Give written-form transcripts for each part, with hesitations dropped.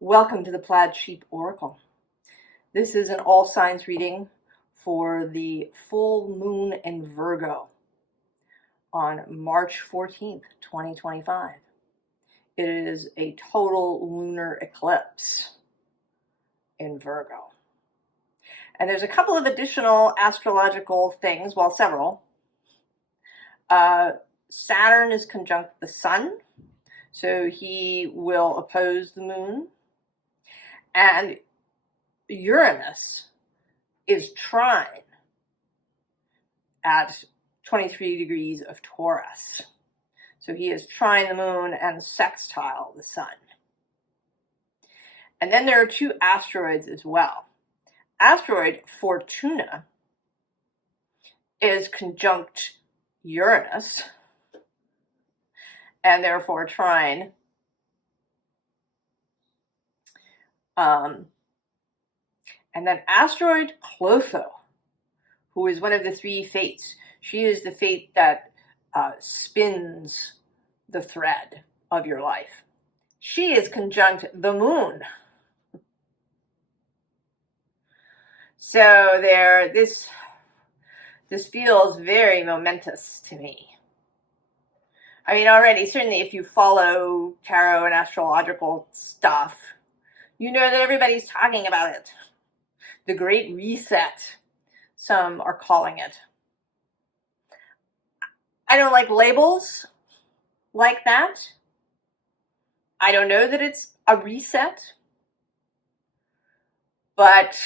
Welcome to the Plaid Sheep Oracle. This is an all signs reading for the full moon in Virgo on March 14th, 2025. It is a total lunar eclipse in Virgo. And there's a couple of additional astrological things, well, several. Saturn is conjunct the sun, so he will oppose the moon. And Uranus is trine at 23 degrees of Taurus. So he is trine the moon and sextile the sun. And then there are two asteroids as well. Asteroid Fortuna is conjunct Uranus and therefore trine and then asteroid Clotho, who is one of the three fates. She is the fate that spins the thread of your life. She is conjunct the moon. So this feels very momentous to me. I mean, already, certainly if you follow tarot and astrological stuff, you know that everybody's talking about it. The Great Reset, some are calling it. I don't like labels like that. I don't know that it's a reset, but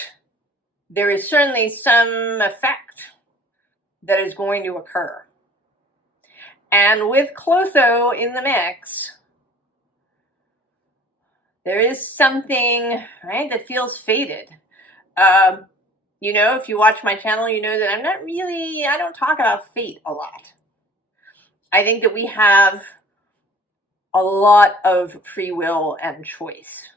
there is certainly some effect that is going to occur. And with Clotho in the mix, there is something, right, that feels fated. You know, if you watch my channel, you know that I don't talk about fate a lot. I think that we have a lot of free will and choice.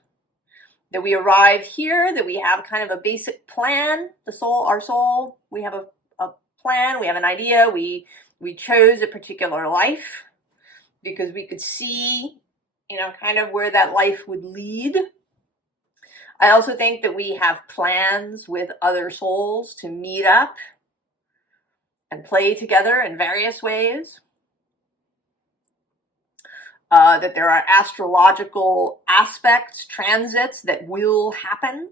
That we arrive here, that we have kind of a basic plan, our soul, we have a plan, we have an idea, we chose a particular life because we could see, you know, kind of where that life would lead. I also think that we have plans with other souls to meet up and play together in various ways. That there are astrological aspects, transits that will happen.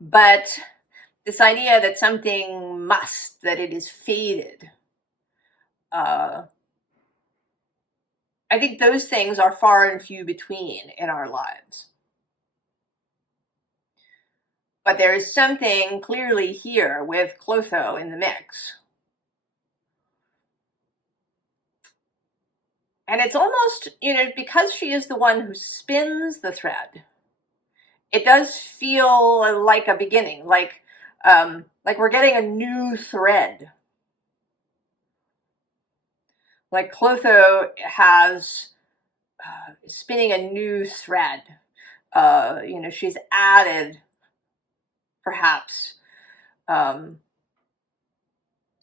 But this idea that something must, that it is fated, I think those things are far and few between in our lives. But there is something clearly here with Clotho in the mix. And it's almost, you know, because she is the one who spins the thread, it does feel like a beginning, like we're getting a new thread. Like Clotho has spinning a new thread. You know, she's added, perhaps, you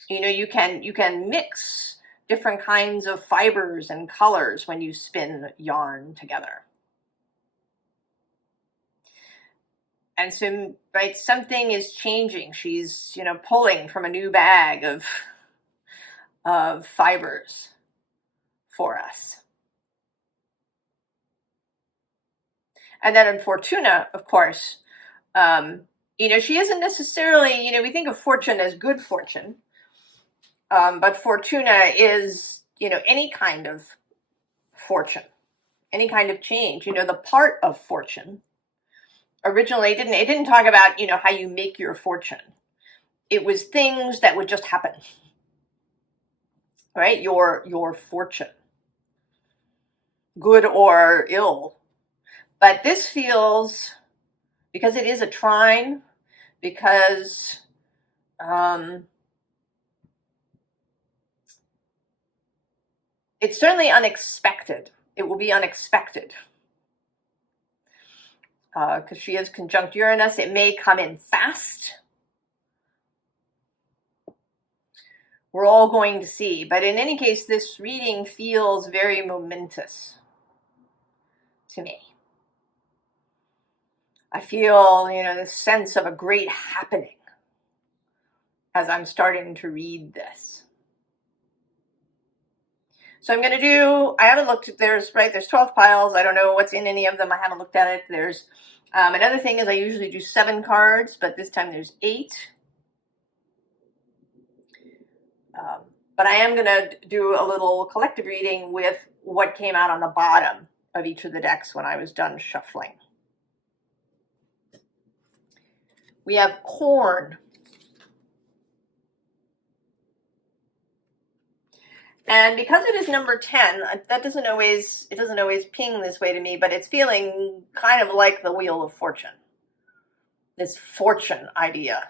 know, you can mix different kinds of fibers and colors when you spin yarn together. And so, right, something is changing. She's, you know, pulling from a new bag of fibers for us. And then in Fortuna, of course, you know, she isn't necessarily, you know, we think of fortune as good fortune. But Fortuna is, you know, any kind of fortune, any kind of change. You know, the part of fortune originally it didn't talk about, you know, how you make your fortune. It was things that would just happen, right? Your fortune, good or ill. But this feels, because it is a trine, because it's certainly unexpected. It will be unexpected. Because she is conjunct Uranus. It may come in fast. We're all going to see. But in any case, this reading feels very momentous to me. I feel, you know, this sense of a great happening as I'm starting to read this. So I'm going to do, I haven't looked at, there's 12 piles. I don't know what's in any of them. I haven't looked at it. There's, another thing is I usually do 7 cards, but this time there's 8. But I am going to do a little collective reading with what came out on the bottom of each of the decks when I was done shuffling. We have corn. And because it is number 10, that doesn't always ping this way to me, but it's feeling kind of like the Wheel of Fortune. This fortune idea.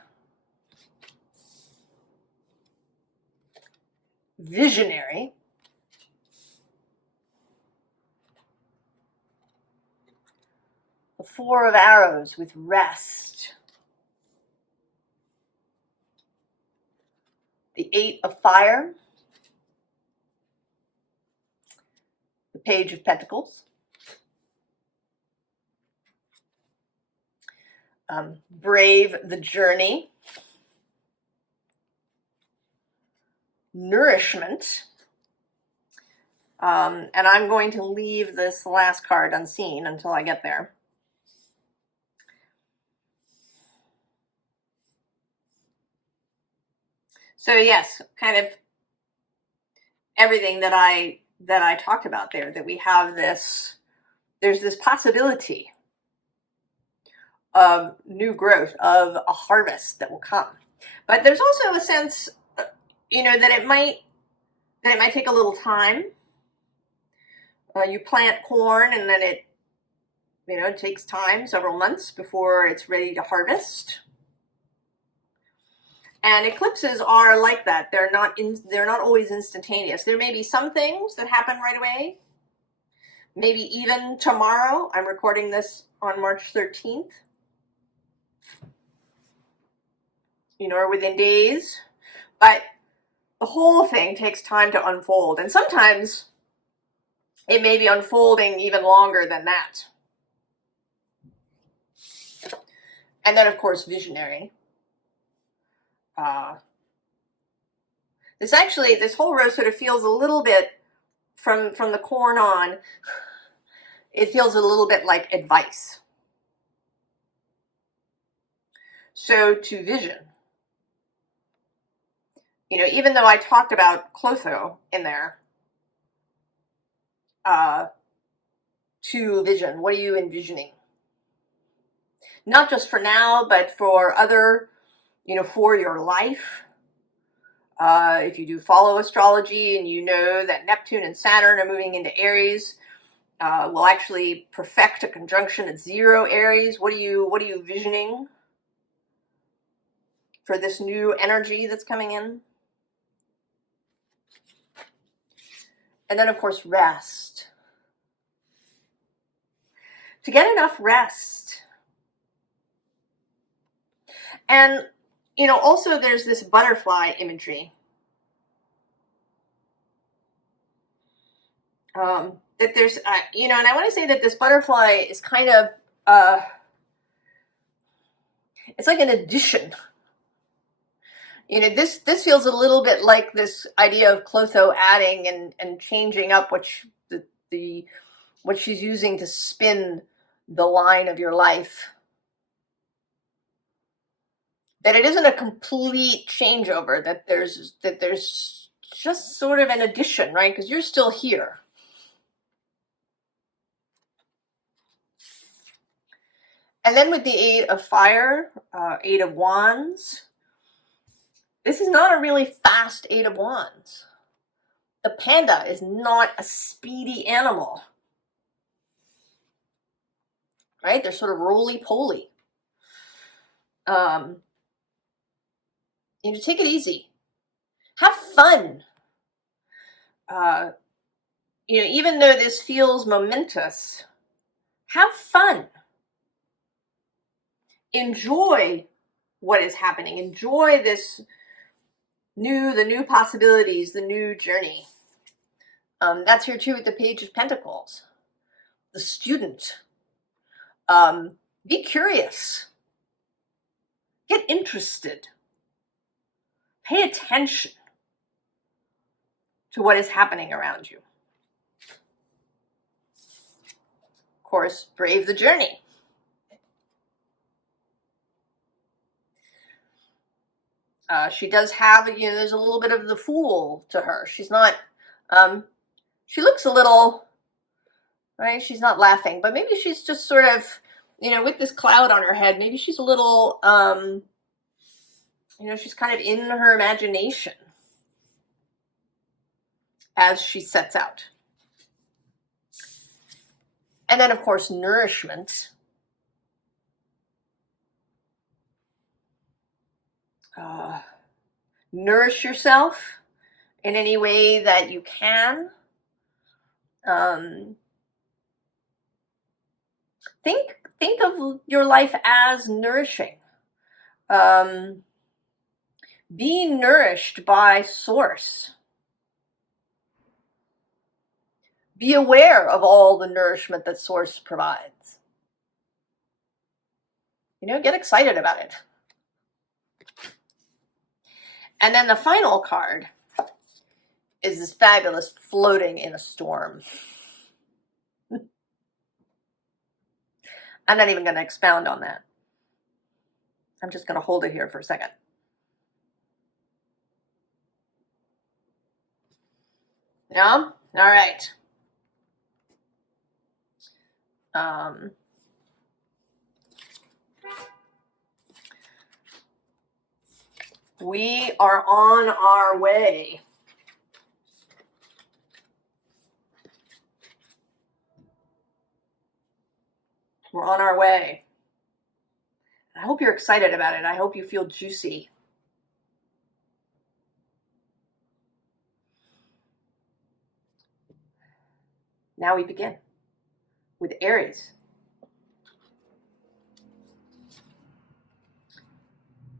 Visionary. The 4 of Arrows with rest. The 8 of Fire. The Page of Pentacles. Brave the Journey. Nourishment. And I'm going to leave this last card unseen until I get there. So yes, kind of everything that I talked about there, that we have this, there's this possibility of new growth, of a harvest that will come. But there's also a sense, you know, that it might take a little time. You plant corn and then it, you know, it takes time, several months before it's ready to harvest. And eclipses are like that. They're not always instantaneous. There may be some things that happen right away. Maybe even tomorrow. I'm recording this on March 13th. You know, or within days. But the whole thing takes time to unfold. And sometimes it may be unfolding even longer than that. And then, of course, visionary. This whole row sort of feels a little bit, from the corn on, it feels a little bit like advice. So to vision, you know, even though I talked about Clotho in there, to vision, what are you envisioning? Not just for now, but for other, you know, for your life. If you do follow astrology and you know that Neptune and Saturn are moving into Aries, will actually perfect a conjunction at 0 Aries. What are you visioning for this new energy that's coming in? And then, of course, rest. To get enough rest. And, you know, also there's this butterfly imagery. That there's, you know, and I want to say that this butterfly is kind of, it's like an addition. You know, this feels a little bit like this idea of Clotho adding and changing up what she's using to spin the line of your life. That it isn't a complete changeover, that there's just sort of an addition, right? Because you're still here. And then with the 8 of Fire, 8 of Wands, this is not a really fast 8 of Wands. The panda is not a speedy animal. Right? They're sort of roly-poly. You know, take it easy. Have fun. You know, even though this feels momentous, have fun. Enjoy what is happening. Enjoy the new possibilities, the new journey. That's here too with the Page of Pentacles. The student. Be curious. Get interested. Pay attention to what is happening around you. Of course, brave the journey. She does have, there's a little bit of the fool to her. She's not, she looks a little, right? She's not laughing, but maybe she's just sort of, with this cloud on her head, maybe she's a little, she's kind of in her imagination as she sets out. And then, of course, nourishment. Nourish yourself in any way that you can. Think of your life as nourishing. Be nourished by Source. Be aware of all the nourishment that Source provides. Get excited about it. And then the final card is this fabulous floating in a storm. I'm not even going to expound on that. I'm just going to hold it here for a second. Yeah? All right. We are on our way. We're on our way. I hope you're excited about it. I hope you feel juicy. Now we begin with Aries.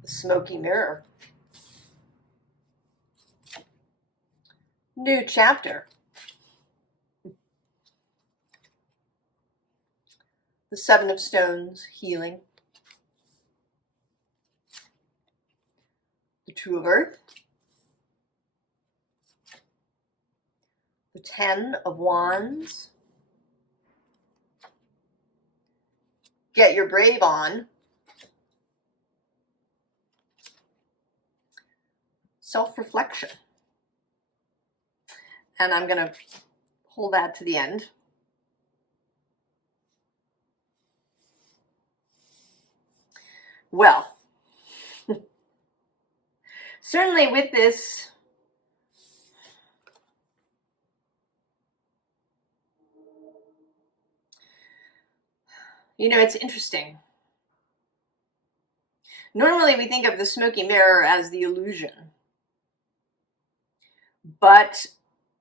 The smoky mirror. New chapter. The Seven of Stones, healing. The Two of Earth. The Ten of Wands. Get your brave on. Self-reflection. And I'm going to hold that to the end. Well, certainly with this, it's interesting. Normally we think of the smoky mirror as the illusion. But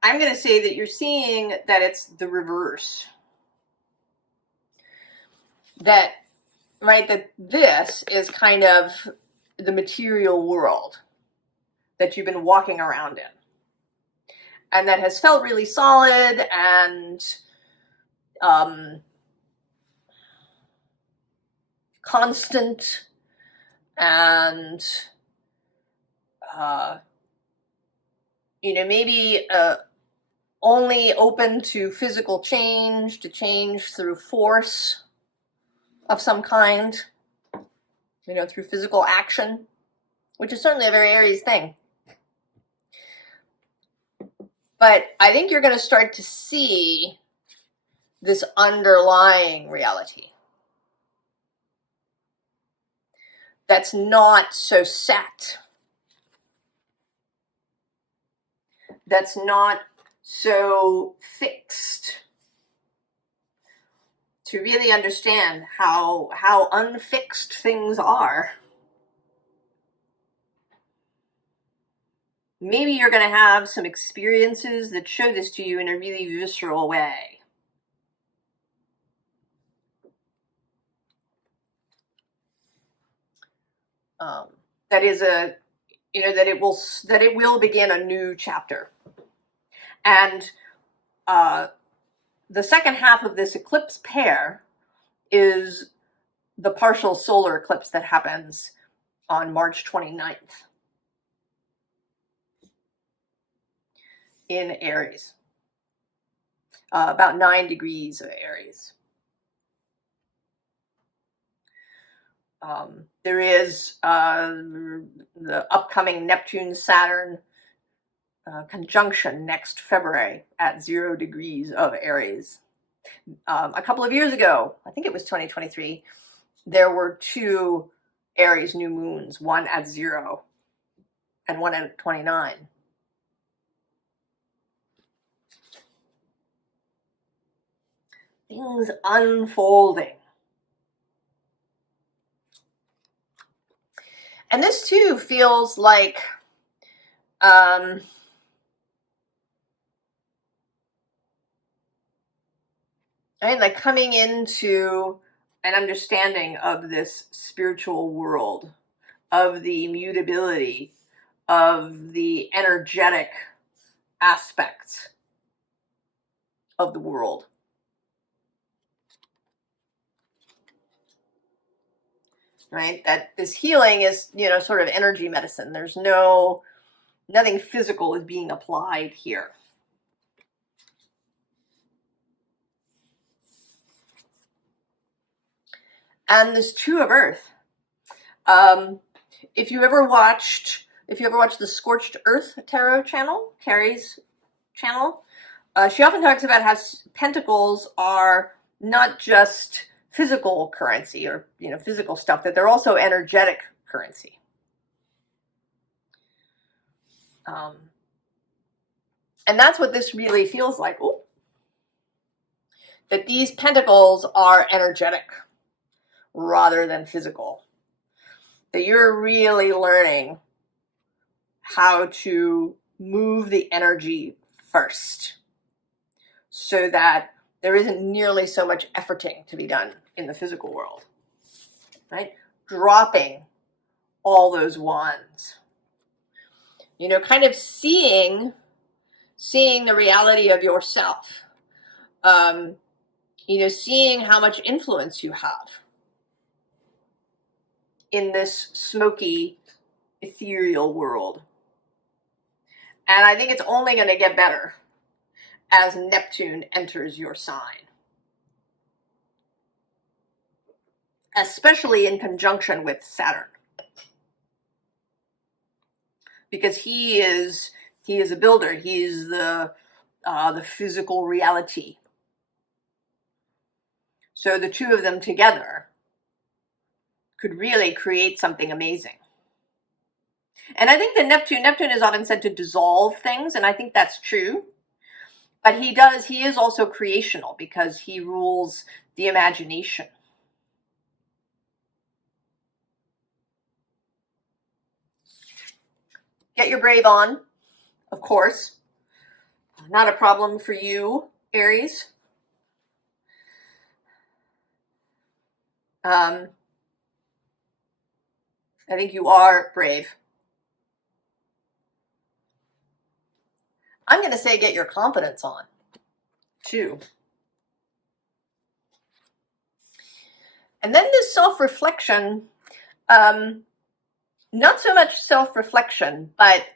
I'm going to say that you're seeing that it's the reverse. That this is kind of the material world that you've been walking around in. And that has felt really solid and constant and maybe only open to physical change, to change through force of some kind, through physical action, which is certainly a very Aries thing. But I think you're going to start to see this underlying reality that's not so set, that's not so fixed, to really understand how unfixed things are. Maybe you're going to have some experiences that show this to you in a really visceral way. That is that it will begin a new chapter. And the second half of this eclipse pair is the partial solar eclipse that happens on March 29th in Aries, about 9 degrees of Aries. There is the upcoming Neptune-Saturn conjunction next February at 0 degrees of Aries. A couple of years ago, I think it was 2023, there were 2 Aries new moons, one at 0 and one at 29. Things unfolding. And this too feels like I mean, like coming into an understanding of this spiritual world, of the mutability, of the energetic aspects of the world. Right? That this healing is, sort of energy medicine. There's nothing physical is being applied here. And this 2 of Earth. If you ever watched the Scorched Earth Tarot channel, Carrie's channel, she often talks about how pentacles are not just physical currency or physical stuff, that they're also energetic currency. And that's what this really feels like. Ooh. That these pentacles are energetic rather than physical. That you're really learning how to move the energy first so that there isn't nearly so much efforting to be done in the physical world, right? Dropping all those wands. Kind of seeing the reality of yourself. Seeing how much influence you have in this smoky, ethereal world. And I think it's only going to get better as Neptune enters your sign. Especially in conjunction with Saturn. Because he is a builder. He's the physical reality. So the 2 of them together could really create something amazing. And I think that Neptune is often said to dissolve things, and I think that's true. But he is also creational because he rules the imagination. Get your brave on, of course. Not a problem for you, Aries. I think you are brave. I'm going to say get your confidence on, too. And then this self-reflection, not so much self-reflection, but,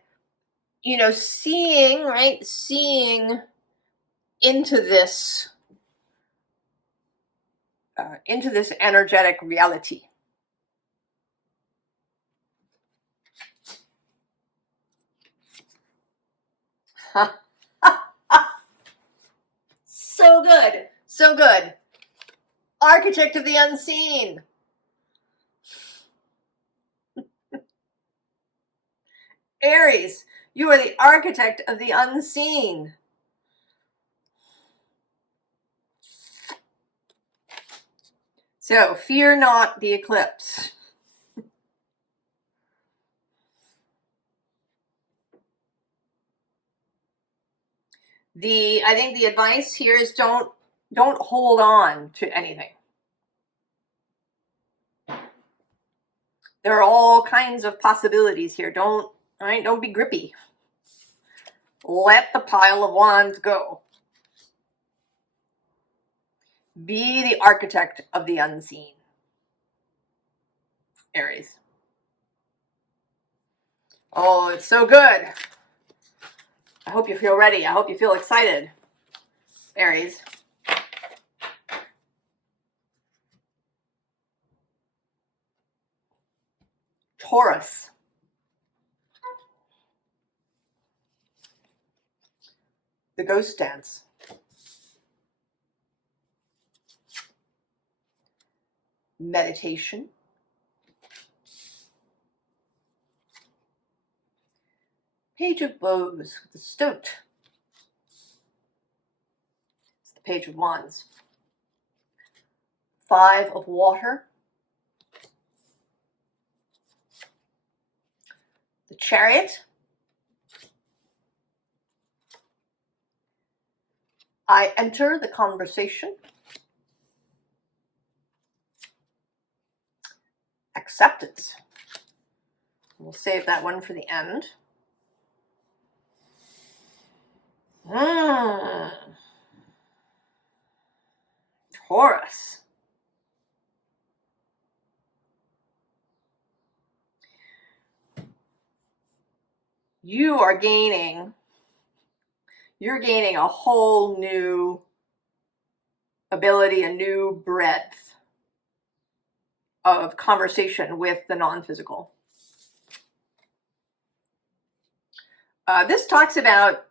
seeing into this energetic reality. So good. So good. Architect of the unseen. Aries, you are the architect of the unseen. So fear not the eclipse. I think the advice here is don't hold on to anything. There are all kinds of possibilities here. Don't be grippy. Let the pile of wands go. Be the architect of the unseen. Aries. Oh, it's so good. I hope you feel ready. I hope you feel excited, Aries. Taurus. The ghost dance. Meditation. Page of Bows with the stoat. It's the Page of Wands. Five of Water. The Chariot. I enter the conversation. Acceptance. We'll save that one for the end. Taurus. You're gaining a whole new ability, a new breadth of conversation with the non-physical. This talks about,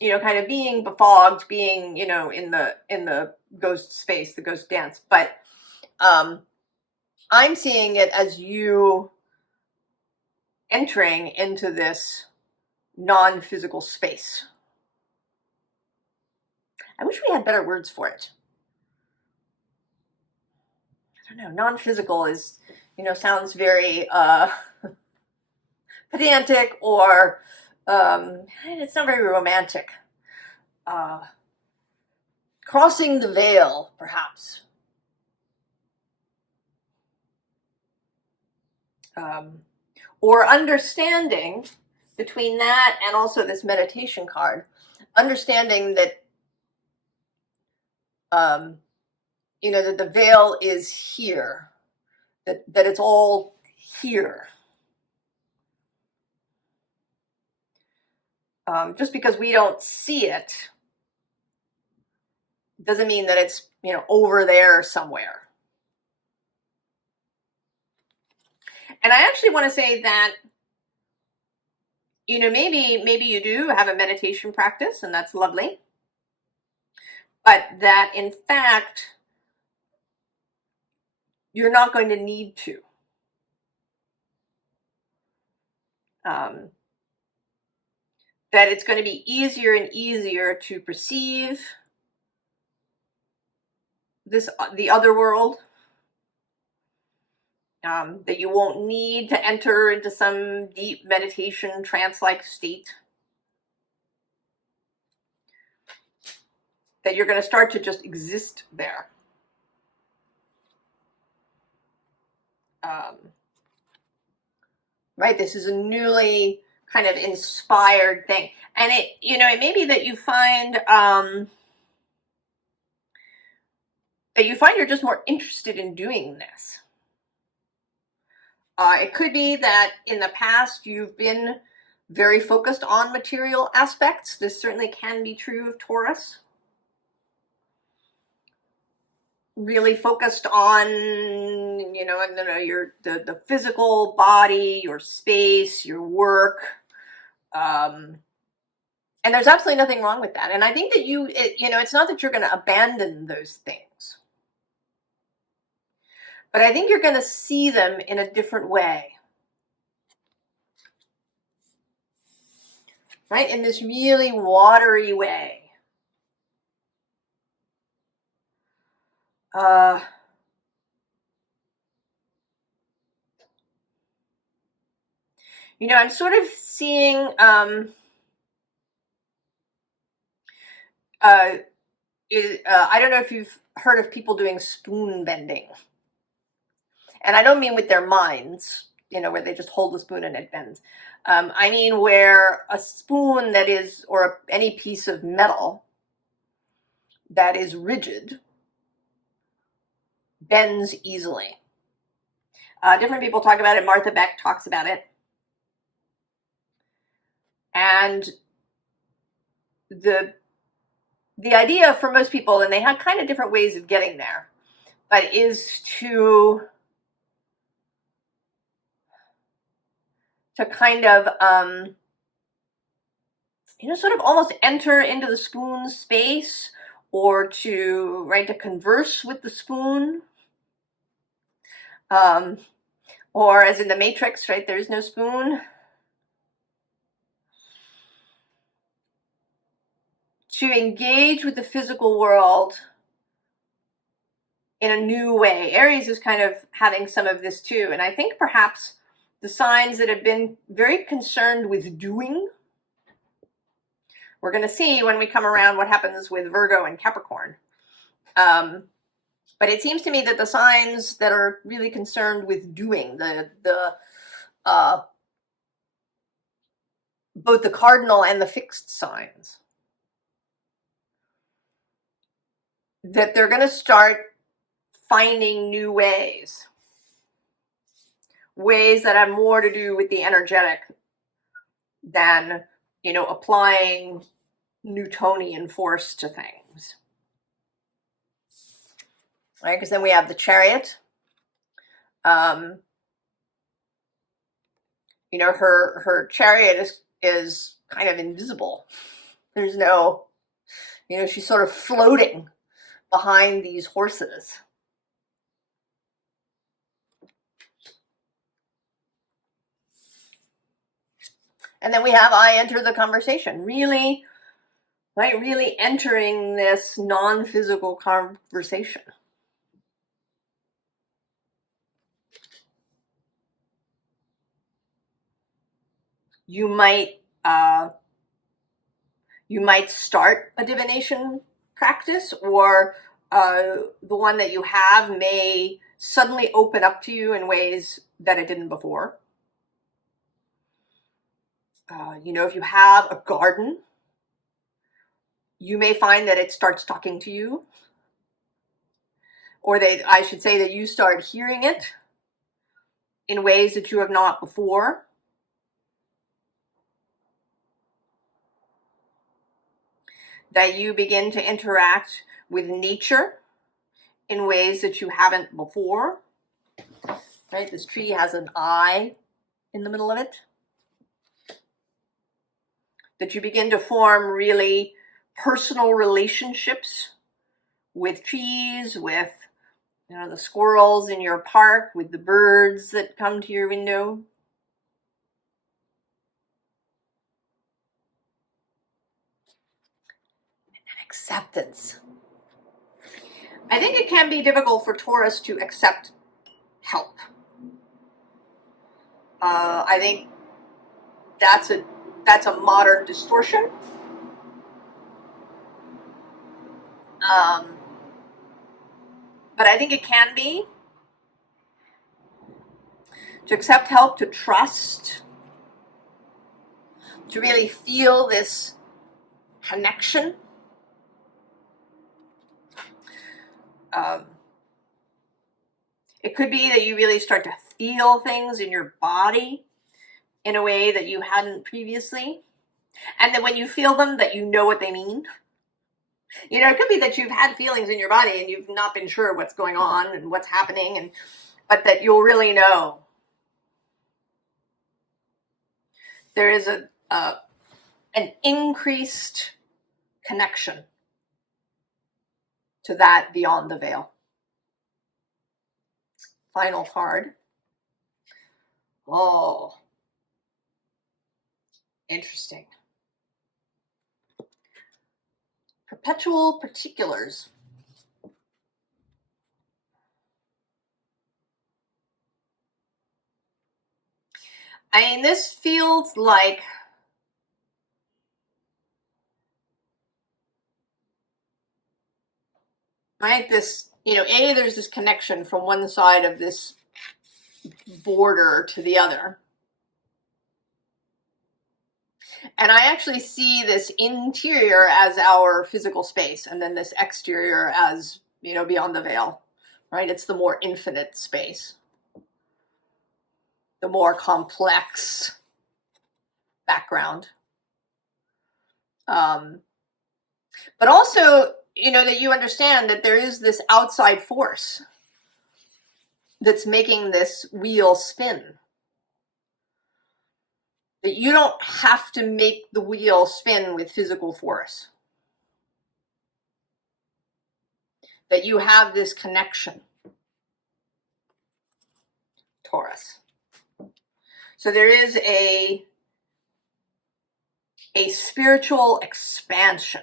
you know, kind of being befogged, being, you know, in the ghost space, the ghost dance. But I'm seeing it as you entering into this non-physical space. I wish we had better words for it. I don't know. Non-physical is, you know, sounds very pedantic, or it's not very romantic. Crossing the veil, perhaps. Or understanding, between that and also this meditation card, understanding that, you know, that the veil is here, that it's all here. Just because we don't see it doesn't mean that it's, you know, over there somewhere. And I actually want to say that, you know, maybe you do have a meditation practice, and that's lovely. But that, in fact, you're not going to need to. That it's going to be easier and easier to perceive the other world. That you won't need to enter into some deep meditation trance-like state. That you're going to start to just exist there. Right? This is a newly kind of inspired thing. And it, you know, it may be that you find you're just more interested in doing this. It could be that in the past you've been very focused on material aspects. This certainly can be true of Taurus. Really focused on, you know, the physical body, your space, your work. And there's absolutely nothing wrong with that. And I think that you know, it's not that you're going to abandon those things. But I think you're going to see them in a different way. Right? In this really watery way. You know, I'm sort of seeing I don't know if you've heard of people doing spoon bending. And I don't mean with their minds, you know, where they just hold the spoon and it bends. I mean where a spoon that is, or any piece of metal that is rigid, bends easily. Different people talk about it. Martha Beck talks about it. And the idea for most people, and they have kind of different ways of getting there, but is to kind of, sort of almost enter into the spoon space, or to, right, to converse with the spoon. Or as in the Matrix, right, there's no spoon. To engage with the physical world in a new way. Aries is kind of having some of this too. And I think perhaps the signs that have been very concerned with doing, we're going to see when we come around what happens with Virgo and Capricorn. But it seems to me that the signs that are really concerned with doing, both the cardinal and the fixed signs, that they're going to start finding new ways that have more to do with the energetic than, applying Newtonian force to things. Right? Because then we have the Chariot. Her chariot is kind of invisible. There's no, she's sort of floating behind these horses. And then we have I enter the conversation. Really, right? Really entering this non-physical conversation. You might start a divination practice, or the one that you have may suddenly open up to you in ways that it didn't before. If you have a garden, you may find that it starts talking to you, or I should say that you start hearing it in ways that you have not before. That you begin to interact with nature in ways that you haven't before. Right? This tree has an eye in the middle of it. That you begin to form really personal relationships with trees, with the squirrels in your park, with the birds that come to your window. And acceptance. I think it can be difficult for Taurus to accept help. I think that's a modern distortion. But I think it can be. To accept help, to trust, to really feel this connection. It could be that you really start to feel things in your body in a way that you hadn't previously. And that when you feel them, that you know what they mean. It could be that you've had feelings in your body and you've not been sure what's going on and what's happening, but that you'll really know. There is an increased connection to that beyond the veil. Final card. Oh, interesting. Perpetual particulars. This feels like this, there's this connection from one side of this border to the other. And I actually see this interior as our physical space, and then this exterior as, beyond the veil, right? It's the more infinite space, the more complex background. But also, you know, that you understand that there is this outside force that's making this wheel spin. That you don't have to make the wheel spin with physical force. That you have this connection, Taurus. So there is a spiritual expansion,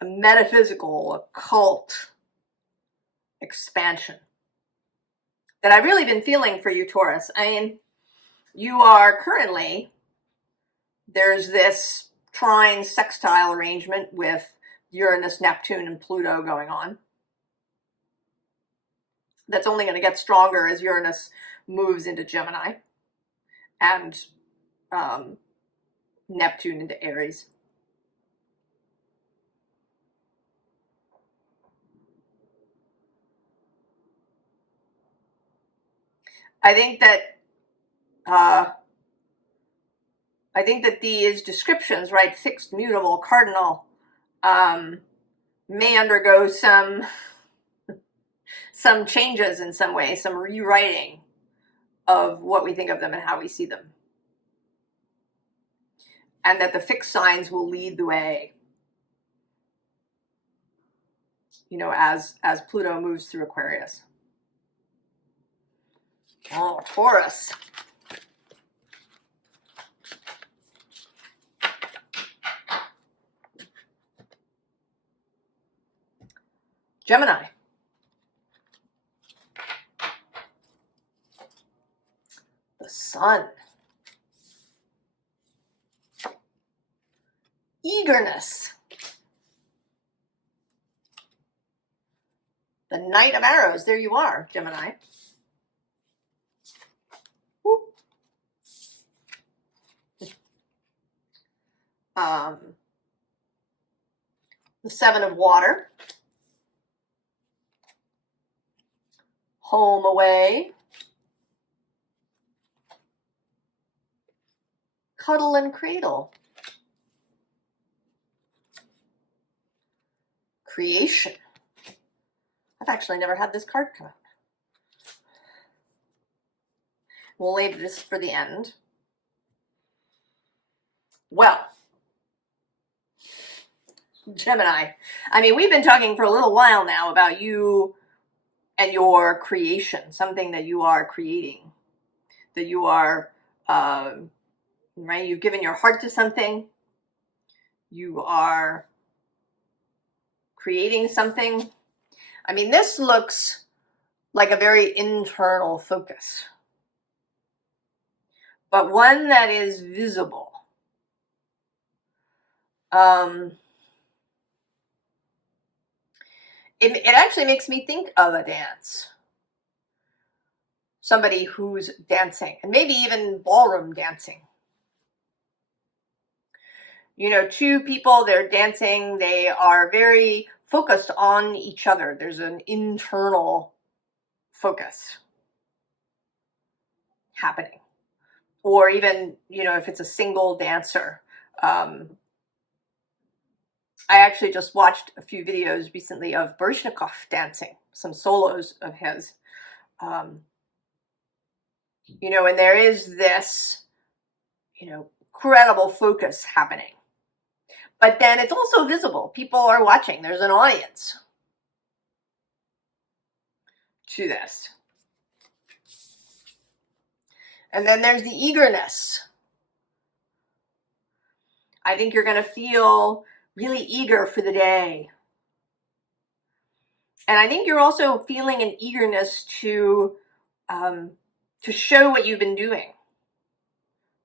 a metaphysical, occult expansion that I've really been feeling for you, Taurus. I mean, you are currently, there's this trine sextile arrangement with Uranus, Neptune, and Pluto going on. That's only going to get stronger as Uranus moves into Gemini and Neptune into Aries. I think that these descriptions, right, fixed, mutable, cardinal, may undergo some changes in some way, some rewriting of what we think of them and how we see them. And that the fixed signs will lead the way, you know, as Pluto moves through Aquarius. Oh, Taurus. Gemini. The Sun. Eagerness. The Knight of Arrows. There you are, Gemini. The Seven of Water. Home away. Cuddle and cradle. Creation. I've actually never had this card come out. We'll leave this for the end. Well, Gemini. I mean, we've been talking for a little while now about you and your creation, something that you are creating, that you are, right? You've given your heart to something. You are creating something. I mean, this looks like a very internal focus, but one that is visible. It actually makes me think of a dance. Somebody who's dancing, and maybe even ballroom dancing. You know, two people, they're dancing, they are very focused on each other. There's an internal focus happening. Or even, you know, if it's a single dancer. I actually just watched a few videos recently of Baryshnikov dancing, some solos of his. You know, and there is this, you know, incredible focus happening. But then it's also visible. People are watching. There's an audience to this. And then there's the eagerness. I think you're going to feel really eager for the day. And I think you're also feeling an eagerness to show what you've been doing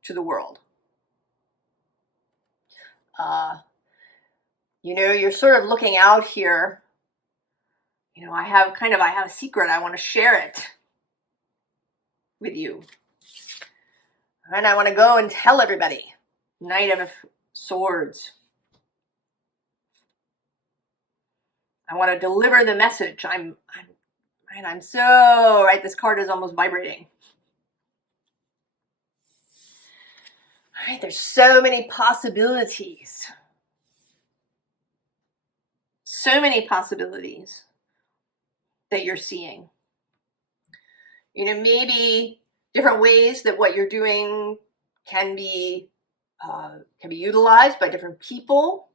to the world. You know, you're sort of looking out here. You know, I have a secret. I want to share it with you. And I want to go and tell everybody. Knight of Swords. I want to deliver the message. I'm so, right, this card is almost vibrating. All right, there's so many possibilities. So many possibilities that you're seeing. You know, maybe different ways that what you're doing can be utilized by different people.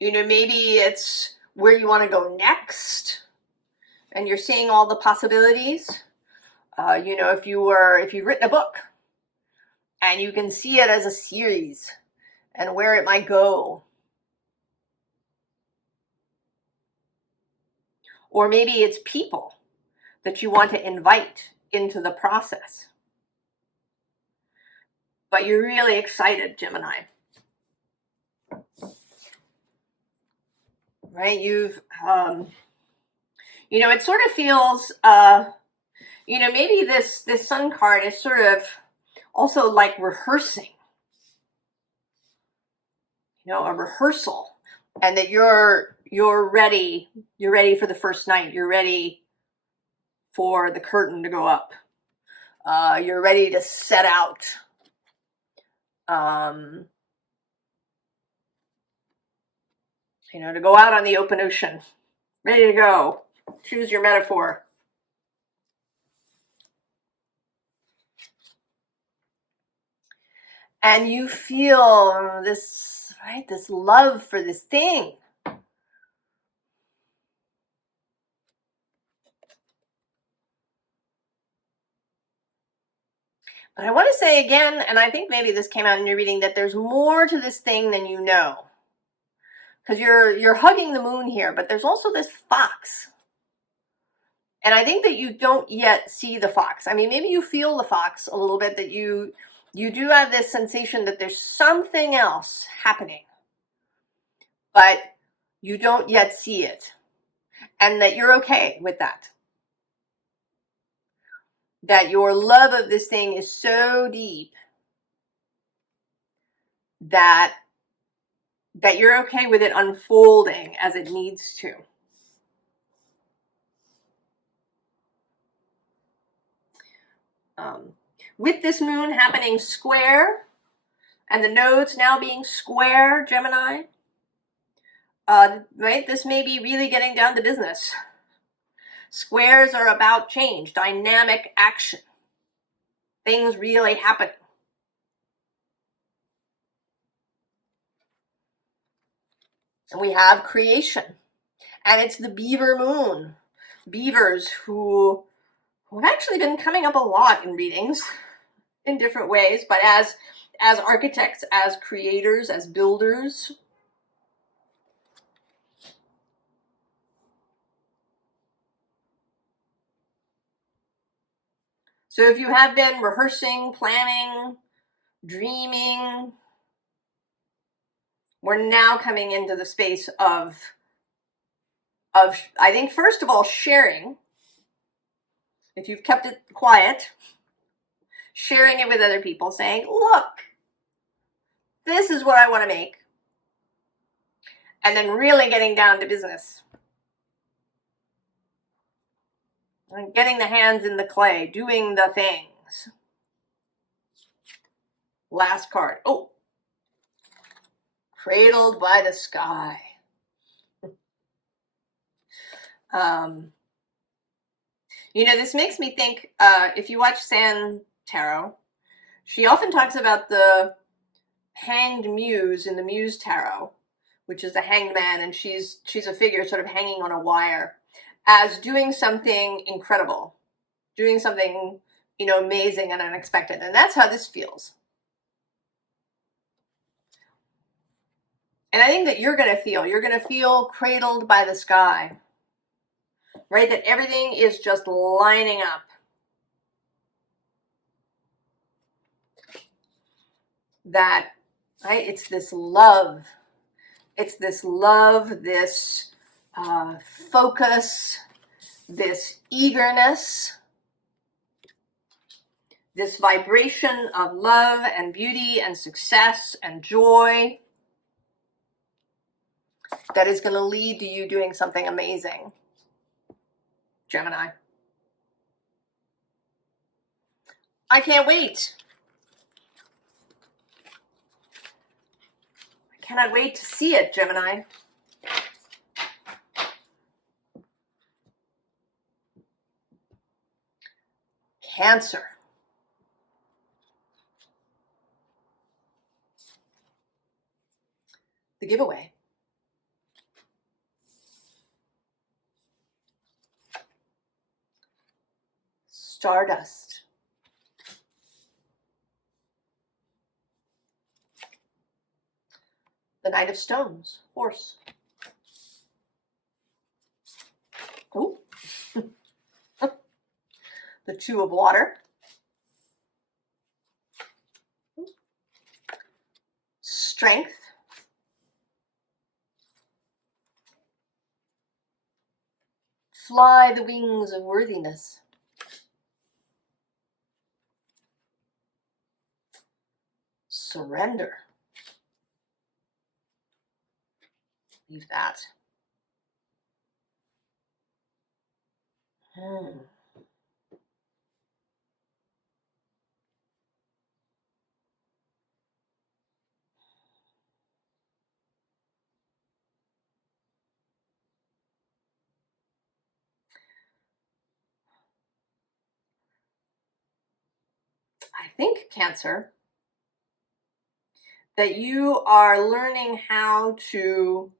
You know, maybe it's where you want to go next, and you're seeing all the possibilities. You know, if you've written a book, and you can see it as a series, and where it might go. Or maybe it's people that you want to invite into the process. But you're really excited, Gemini. Right? You know, it sort of feels, you know, maybe this sun card is sort of also like rehearsing. You know, a rehearsal, and that you're ready. You're ready for the first night. You're ready for the curtain to go up. You're ready to set out. You know, to go out on the open ocean. Ready to go. Choose your metaphor. And you feel this, right, this love for this thing. But I want to say again, and I think maybe this came out in your reading, that there's more to this thing than you know. Because you're hugging the moon here, but there's also this fox. And I think that you don't yet see the fox. I mean, maybe you feel the fox a little bit, that you do have this sensation that there's something else happening, but you don't yet see it. And that you're okay with that. That your love of this thing is so deep that you're okay with it unfolding as it needs to. With this moon happening square, and the nodes now being square, Gemini, right, this may be really getting down to business. Squares are about change, dynamic action, things really happening. And we have creation, and it's the beaver moon. Beavers who have actually been coming up a lot in readings in different ways, but as architects, as creators, as builders. So if you have been rehearsing, planning, dreaming, we're now coming into the space of I think, first of all, sharing. If you've kept it quiet, sharing it with other people, saying, look, this is what I want to make. And then really getting down to business. And getting the hands in the clay, doing the things. Last card. Oh, cradled by the sky. You know, this makes me think, if you watch San Tarot, she often talks about the hanged muse in the Muse Tarot, which is the hanged man, and she's a figure sort of hanging on a wire, as doing something incredible, doing something, you know, amazing and unexpected. And that's how this feels. And I think that you're going to feel cradled by the sky, right? That everything is just lining up. That, right, it's this love. It's this love, this focus, this eagerness, this vibration of love and beauty and success and joy. that is going to lead to you doing something amazing, Gemini. I can't wait. I cannot wait to see it, Gemini. Cancer. The giveaway. Stardust. The Knight of Stones. Horse. Oh. The Two of Water. Strength. Fly the wings of worthiness. Surrender. Leave that. I think, Cancer, that you are learning how to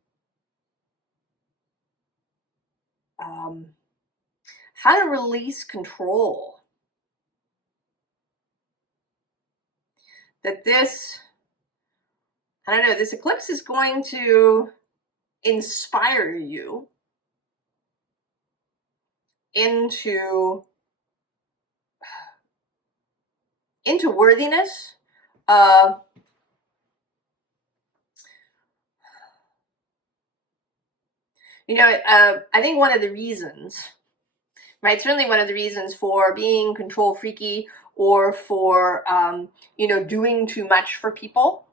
release control. That this, I don't know, this eclipse is going to inspire you into worthiness. I think one of the reasons, right, certainly one of the reasons for being control freaky or for, doing too much for people,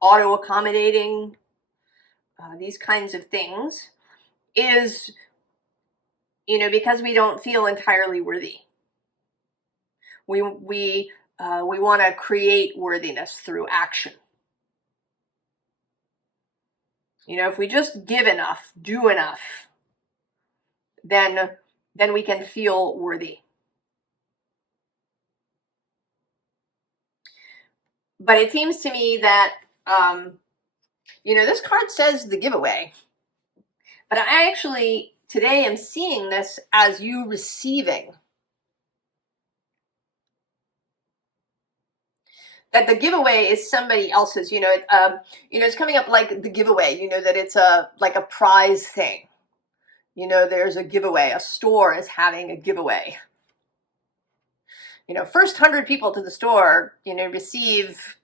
auto-accommodating, these kinds of things, is, because we don't feel entirely worthy. We want to create worthiness through action. If we just give enough, do enough, then we can feel worthy. But it seems to me that, this card says the giveaway. But I actually, today, am seeing this as you receiving. That the giveaway is somebody else's, it's coming up like the giveaway, that it's like a prize thing. There's a giveaway. A store is having a giveaway. First 100 people to the store, receive,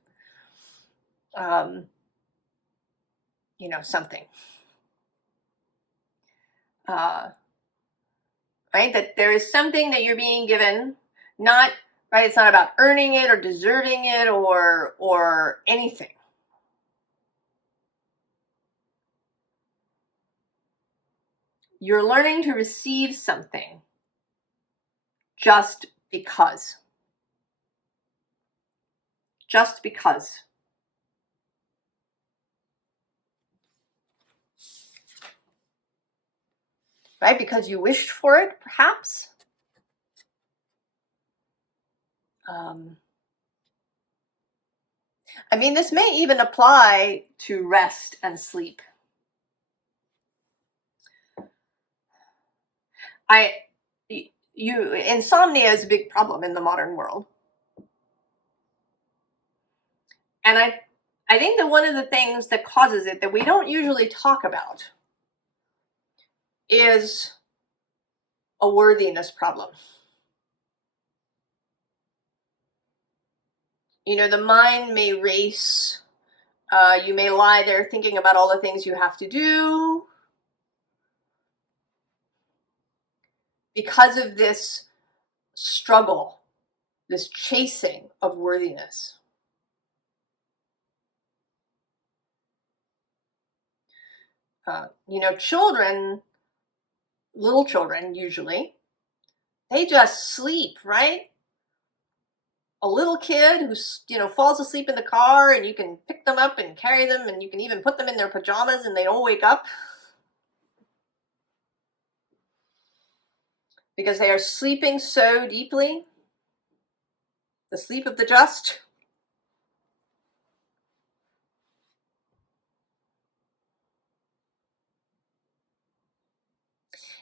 something. Right? That there is something that you're being given, not, right? It's not about earning it or deserving it or anything. You're learning to receive something just because. Just because. Right? Because you wished for it, perhaps. This may even apply to rest and sleep. Insomnia is a big problem in the modern world. And I think that one of the things that causes it that we don't usually talk about is a worthiness problem. The mind may race. You may lie there thinking about all the things you have to do. Because of this struggle, this chasing of worthiness. You know, children, little children usually, they just sleep, right? A little kid who's, you know, falls asleep in the car, and you can pick them up and carry them, and you can even put them in their pajamas and they don't wake up because they are sleeping so deeply, the sleep of the just.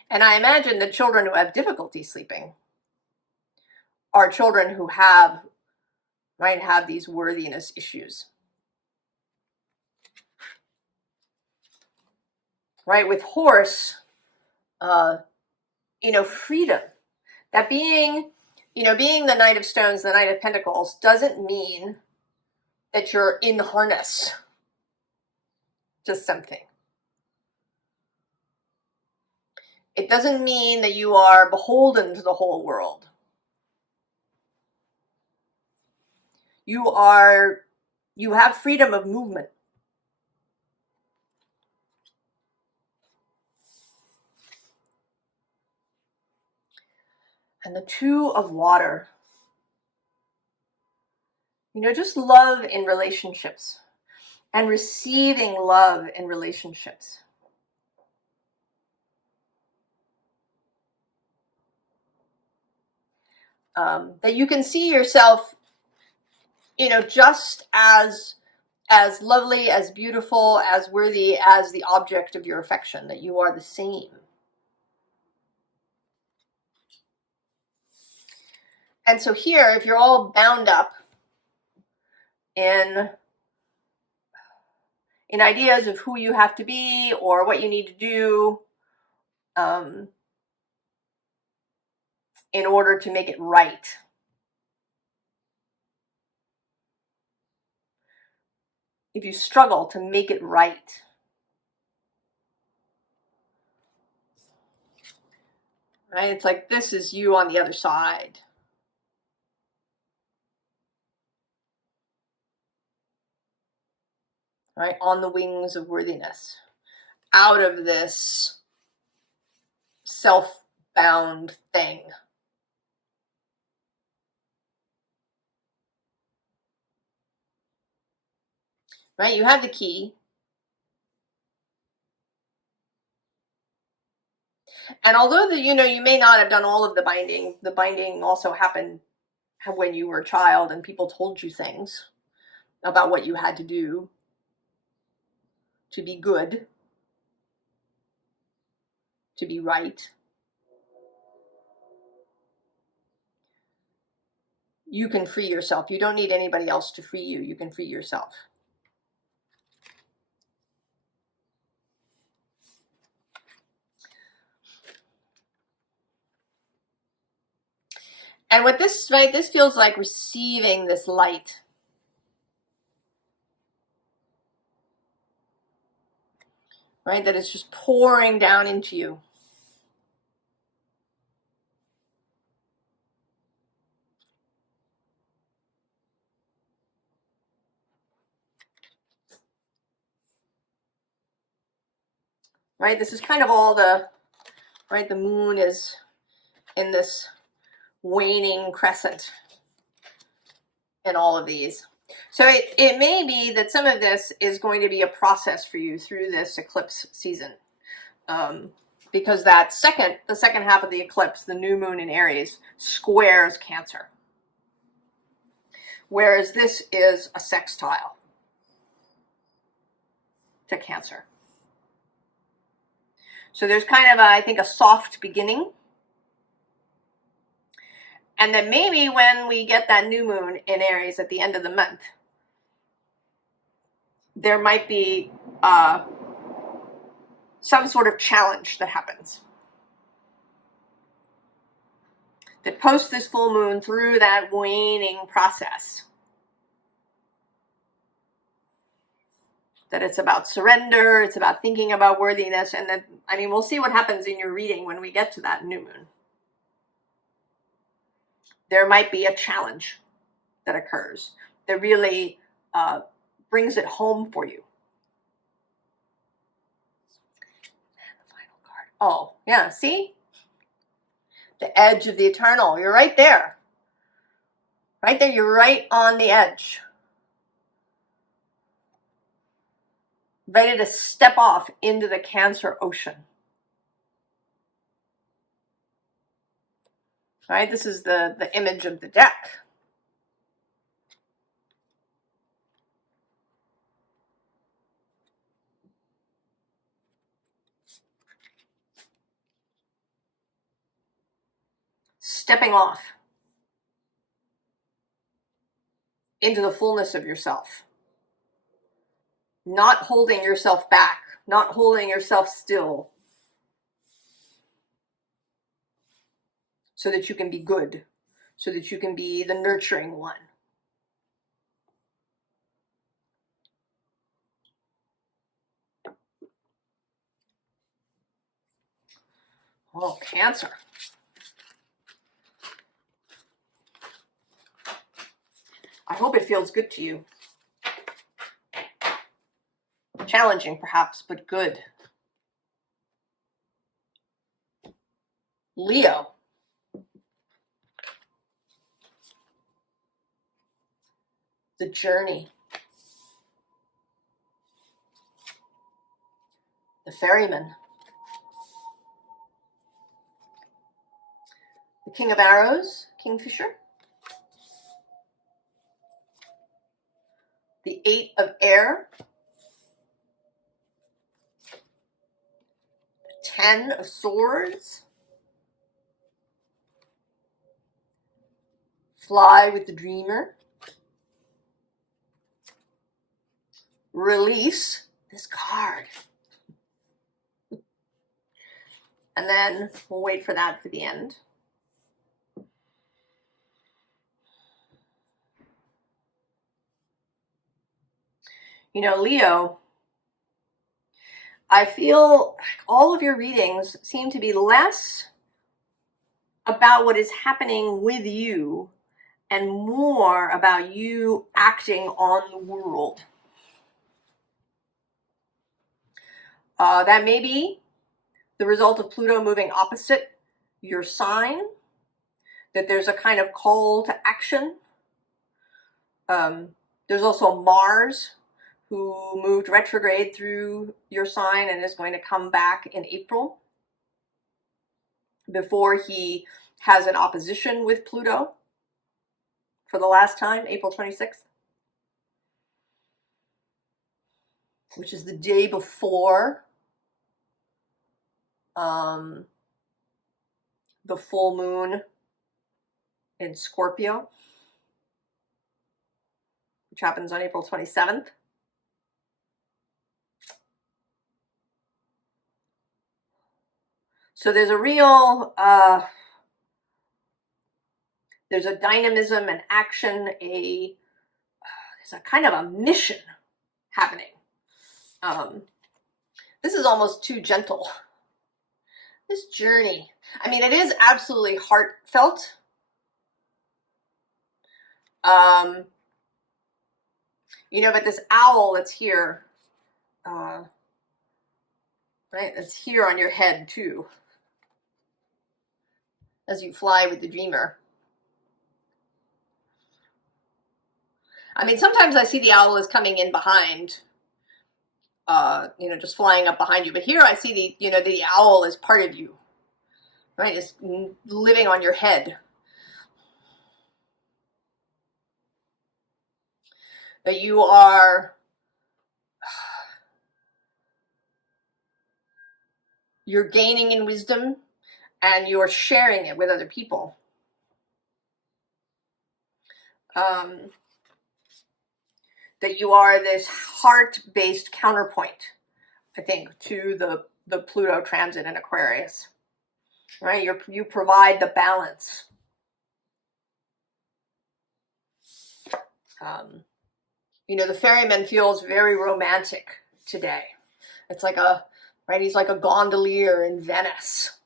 And I imagine the children who have difficulty sleeping are children who might have these worthiness issues. Right? With horse, you know, freedom. That being, you know, being the Knight of Stones, the Knight of Pentacles, doesn't mean that you're in harness to something. It doesn't mean that you are beholden to the whole world. You have freedom of movement. And the Two of Water. You know, just love in relationships and receiving love in relationships. That you can see yourself, you know, just as lovely, as beautiful, as worthy as the object of your affection, that you are the same. And so here, if you're all bound up in ideas of who you have to be or what you need to do in order to make it right, if you struggle to make it right, right? It's like this is you on the other side. Right? On the wings of worthiness. Out of this self-bound thing. Right? You have the key. And although you know, you may not have done all of the binding also happened when you were a child and people told you things about what you had to do to be good, to be right. You can free yourself. You don't need anybody else to free you. You can free yourself. And what this, right, this feels like receiving this light. Right, that is just pouring down into you. Right, this is kind of all the moon is in this waning crescent in all of these. So it may be that some of this is going to be a process for you through this eclipse season. Because the second half of the eclipse, the new moon in Aries, squares Cancer. Whereas this is a sextile to Cancer. So there's kind of, I think, a soft beginning. And then maybe when we get that new moon in Aries at the end of the month, there might be some sort of challenge that happens. That post this full moon through that waning process. That it's about surrender, it's about thinking about worthiness, and that, I mean, we'll see what happens in your reading when we get to that new moon. There might be a challenge that occurs that really brings it home for you. Oh, yeah, see? The edge of the eternal. You're right there. Right there, you're right on the edge. Ready to step off into the Cancer Ocean. Right, this is the image of the deck. Stepping off into the fullness of yourself. Not holding yourself back, not holding yourself still, so that you can be good, so that you can be the nurturing one. Oh, Cancer. I hope it feels good to you. Challenging, perhaps, but good. Leo. The journey. The ferryman. The King of Arrows, Kingfisher. The Eight of Air. The Ten of Swords. Fly with the Dreamer. Release this card. And then we'll wait for that for the end. You know, Leo, I feel like all of your readings seem to be less about what is happening with you and more about you acting on the world. That may be the result of Pluto moving opposite your sign, that there's a kind of call to action. There's also Mars, who moved retrograde through your sign and is going to come back in April before he has an opposition with Pluto for the last time, April 26th, which is the day before the full moon in Scorpio, which happens on April 27th. So there's a real, there's a dynamism and action, there's a kind of a mission happening. This is almost too gentle. This journey. I mean, it is absolutely heartfelt. You know, but this owl that's here, right, it's here on your head too, as you fly with the Dreamer. I mean, sometimes I see the owl as coming in behind, you know, just flying up behind you. But here I see the, you know, the owl is part of you, right? It's living on your head. That you are, you're gaining in wisdom and you're sharing it with other people. That you are this heart-based counterpoint, I think, to the Pluto transit in Aquarius, right? You provide the balance. You know, the ferryman feels very romantic today. It's like right, he's like a gondolier in Venice,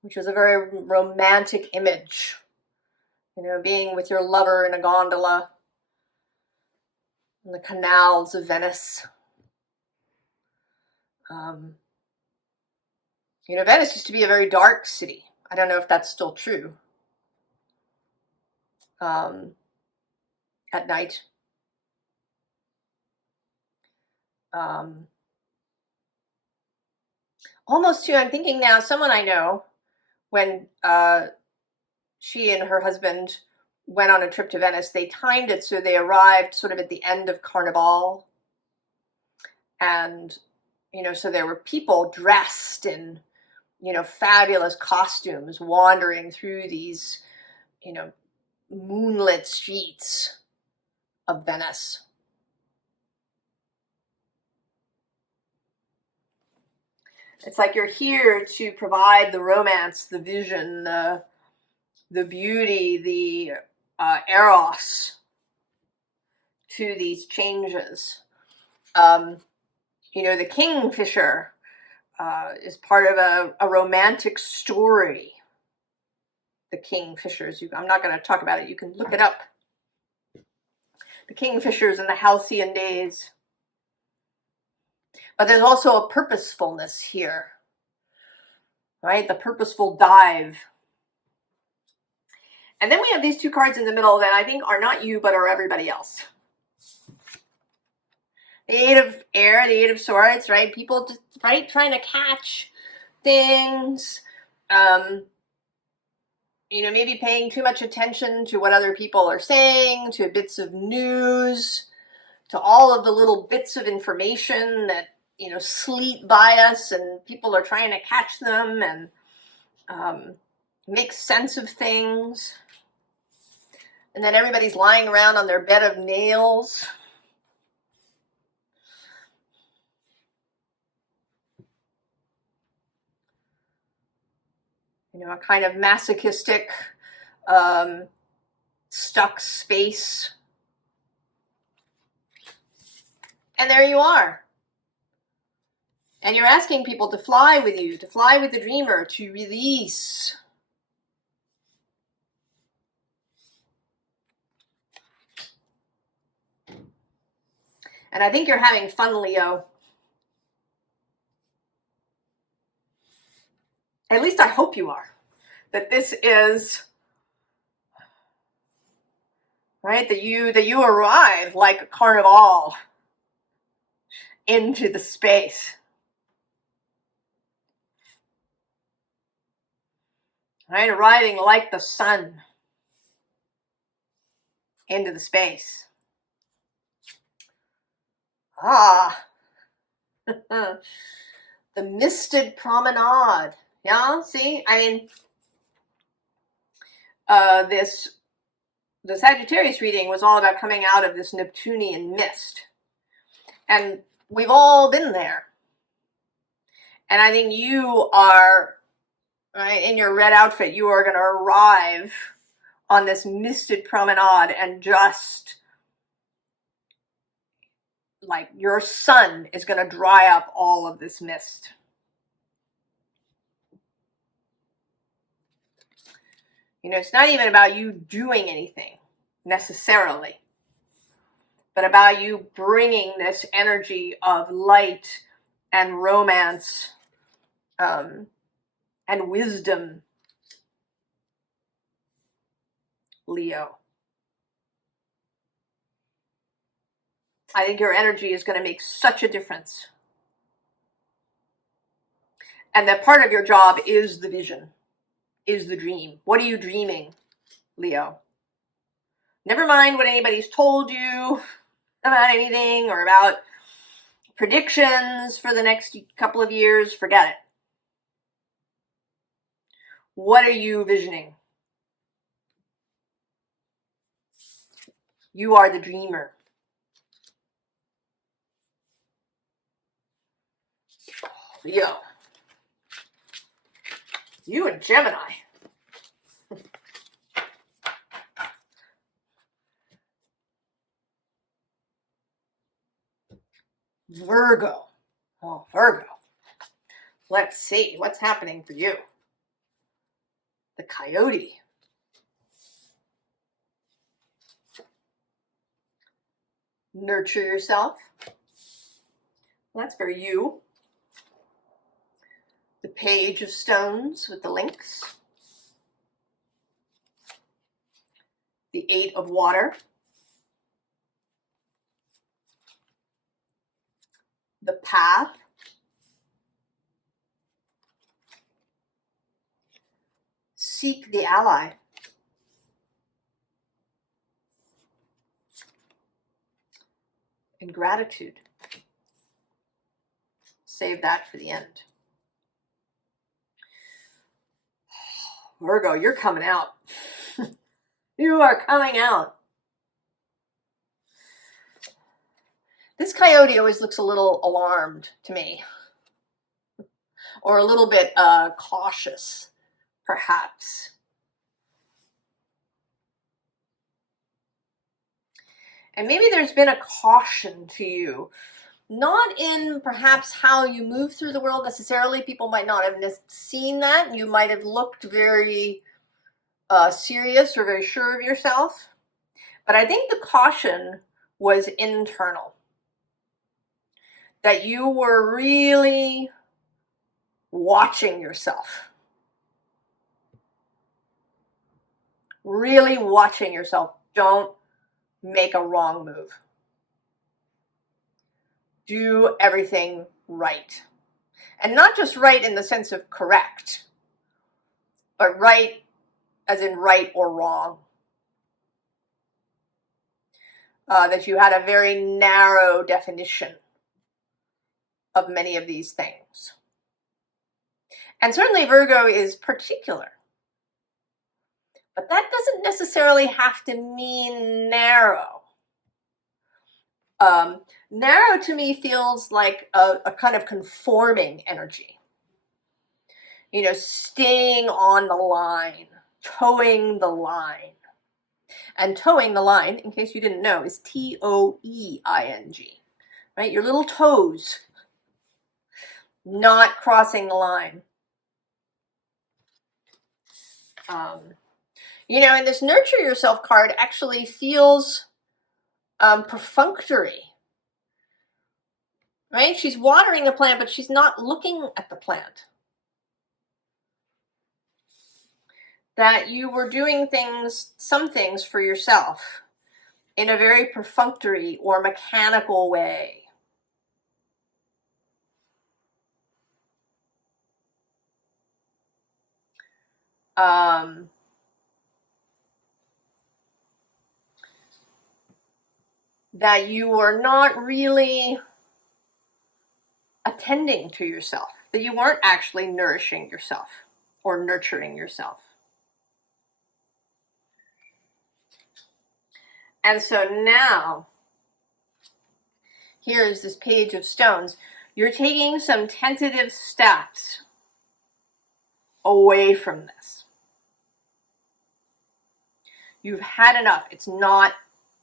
which is a very romantic image. You know, being with your lover in a gondola in the canals of Venice. You know, Venice used to be a very dark city. I don't know if that's still true. At night. Almost too, I'm thinking now, someone I know, when she and her husband went on a trip to Venice, they timed it so they arrived sort of at the end of Carnival. And, you know, so there were people dressed in, you know, fabulous costumes wandering through these, you know, moonlit streets of Venice. It's like you're here to provide the romance, the vision, the beauty, the eros to these changes. You know, the kingfisher is part of a romantic story. The kingfishers, I'm not going to talk about it, you can look it up. The kingfishers in the halcyon days. But there's also a purposefulness here, right? The purposeful dive. And then we have these two cards in the middle that I think are not you, but are everybody else. The Eight of Air, the Eight of Swords, right? People just, right, trying to catch things. You know, maybe paying too much attention to what other people are saying, to bits of news, to all of the little bits of information that, you know, sleep by us and people are trying to catch them and make sense of things. And then everybody's lying around on their bed of nails. You know, a kind of masochistic, stuck space. And there you are. And you're asking people to fly with you, to fly with the dreamer, to release. And I think you're having fun, Leo. At least I hope you are. That this is, right, that you arrive like a carnival into the space. Right, arriving like the sun into the space. Ah, the misted promenade. Yeah, see, I mean, the Sagittarius reading was all about coming out of this Neptunian mist. And we've all been there. And I think you are, right, in your red outfit, you are going to arrive on this misted promenade and just, like, your sun is going to dry up all of this mist. You know, it's not even about you doing anything necessarily, but about you bringing this energy of light and romance and wisdom, Leo. I think your energy is going to make such a difference. And that part of your job is the vision, is the dream. What are you dreaming, Leo? Never mind what anybody's told you about anything or about predictions for the next couple of years. Forget it. What are you visioning? You are the dreamer. Leo. You and Gemini. Virgo. Oh, Virgo. Let's see what's happening for you. The Coyote. Nurture yourself. Well, that's for you. The Page of Stones with the links. The Eight of Water. The Path. Seek the Ally. And Gratitude. Save that for the end. Virgo, you're coming out. You are coming out. This coyote always looks a little alarmed to me. Or a little bit cautious, perhaps. And maybe there's been a caution to you. Not in perhaps how you move through the world necessarily. People might not have seen that. You might have looked very serious or very sure of yourself. But I think the caution was internal. That you were really watching yourself. Really watching yourself. Don't make a wrong move. Do everything right. And not just right in the sense of correct, but right as in right or wrong. That you had a very narrow definition of many of these things. And certainly Virgo is particular. But that doesn't necessarily have to mean narrow. Narrow to me feels like a kind of conforming energy. You know, staying on the line, towing the line. And towing the line, in case you didn't know, is T-O-E-I-N-G. Right? Your little toes. Not crossing the line. You know, and this Nurture Yourself card actually feels perfunctory. Right? She's watering the plant, but she's not looking at the plant. That you were doing things, some things for yourself in a very perfunctory or mechanical way. That you were not really attending to yourself, that you weren't actually nourishing yourself or nurturing yourself. And so now, here is this Page of Stones. You're taking some tentative steps away from this. You've had enough. It's not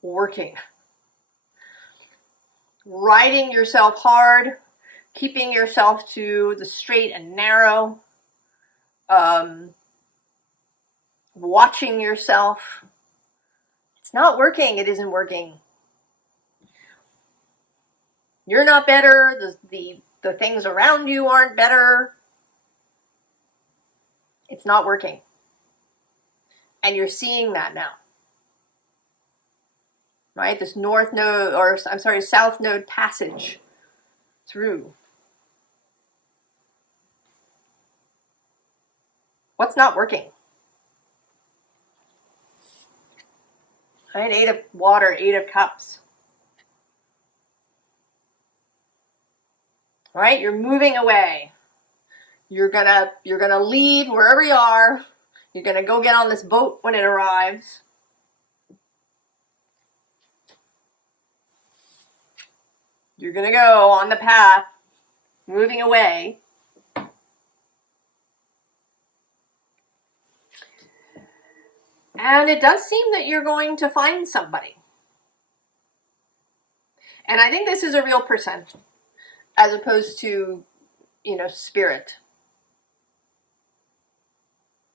working. Riding yourself hard, keeping yourself to the straight and narrow, watching yourself. It's not working. It isn't working. You're not better. The things around you aren't better. It's not working. And you're seeing that now. Right? This north node, or I'm sorry, south node passage through. What's not working? Right? 8 of water, 8 of cups. Right? You're moving away. You're gonna leave wherever you are. You're gonna go get on this boat when it arrives. You're gonna go on the path, moving away. And it does seem that you're going to find somebody. And I think this is a real person, as opposed to, you know, spirit.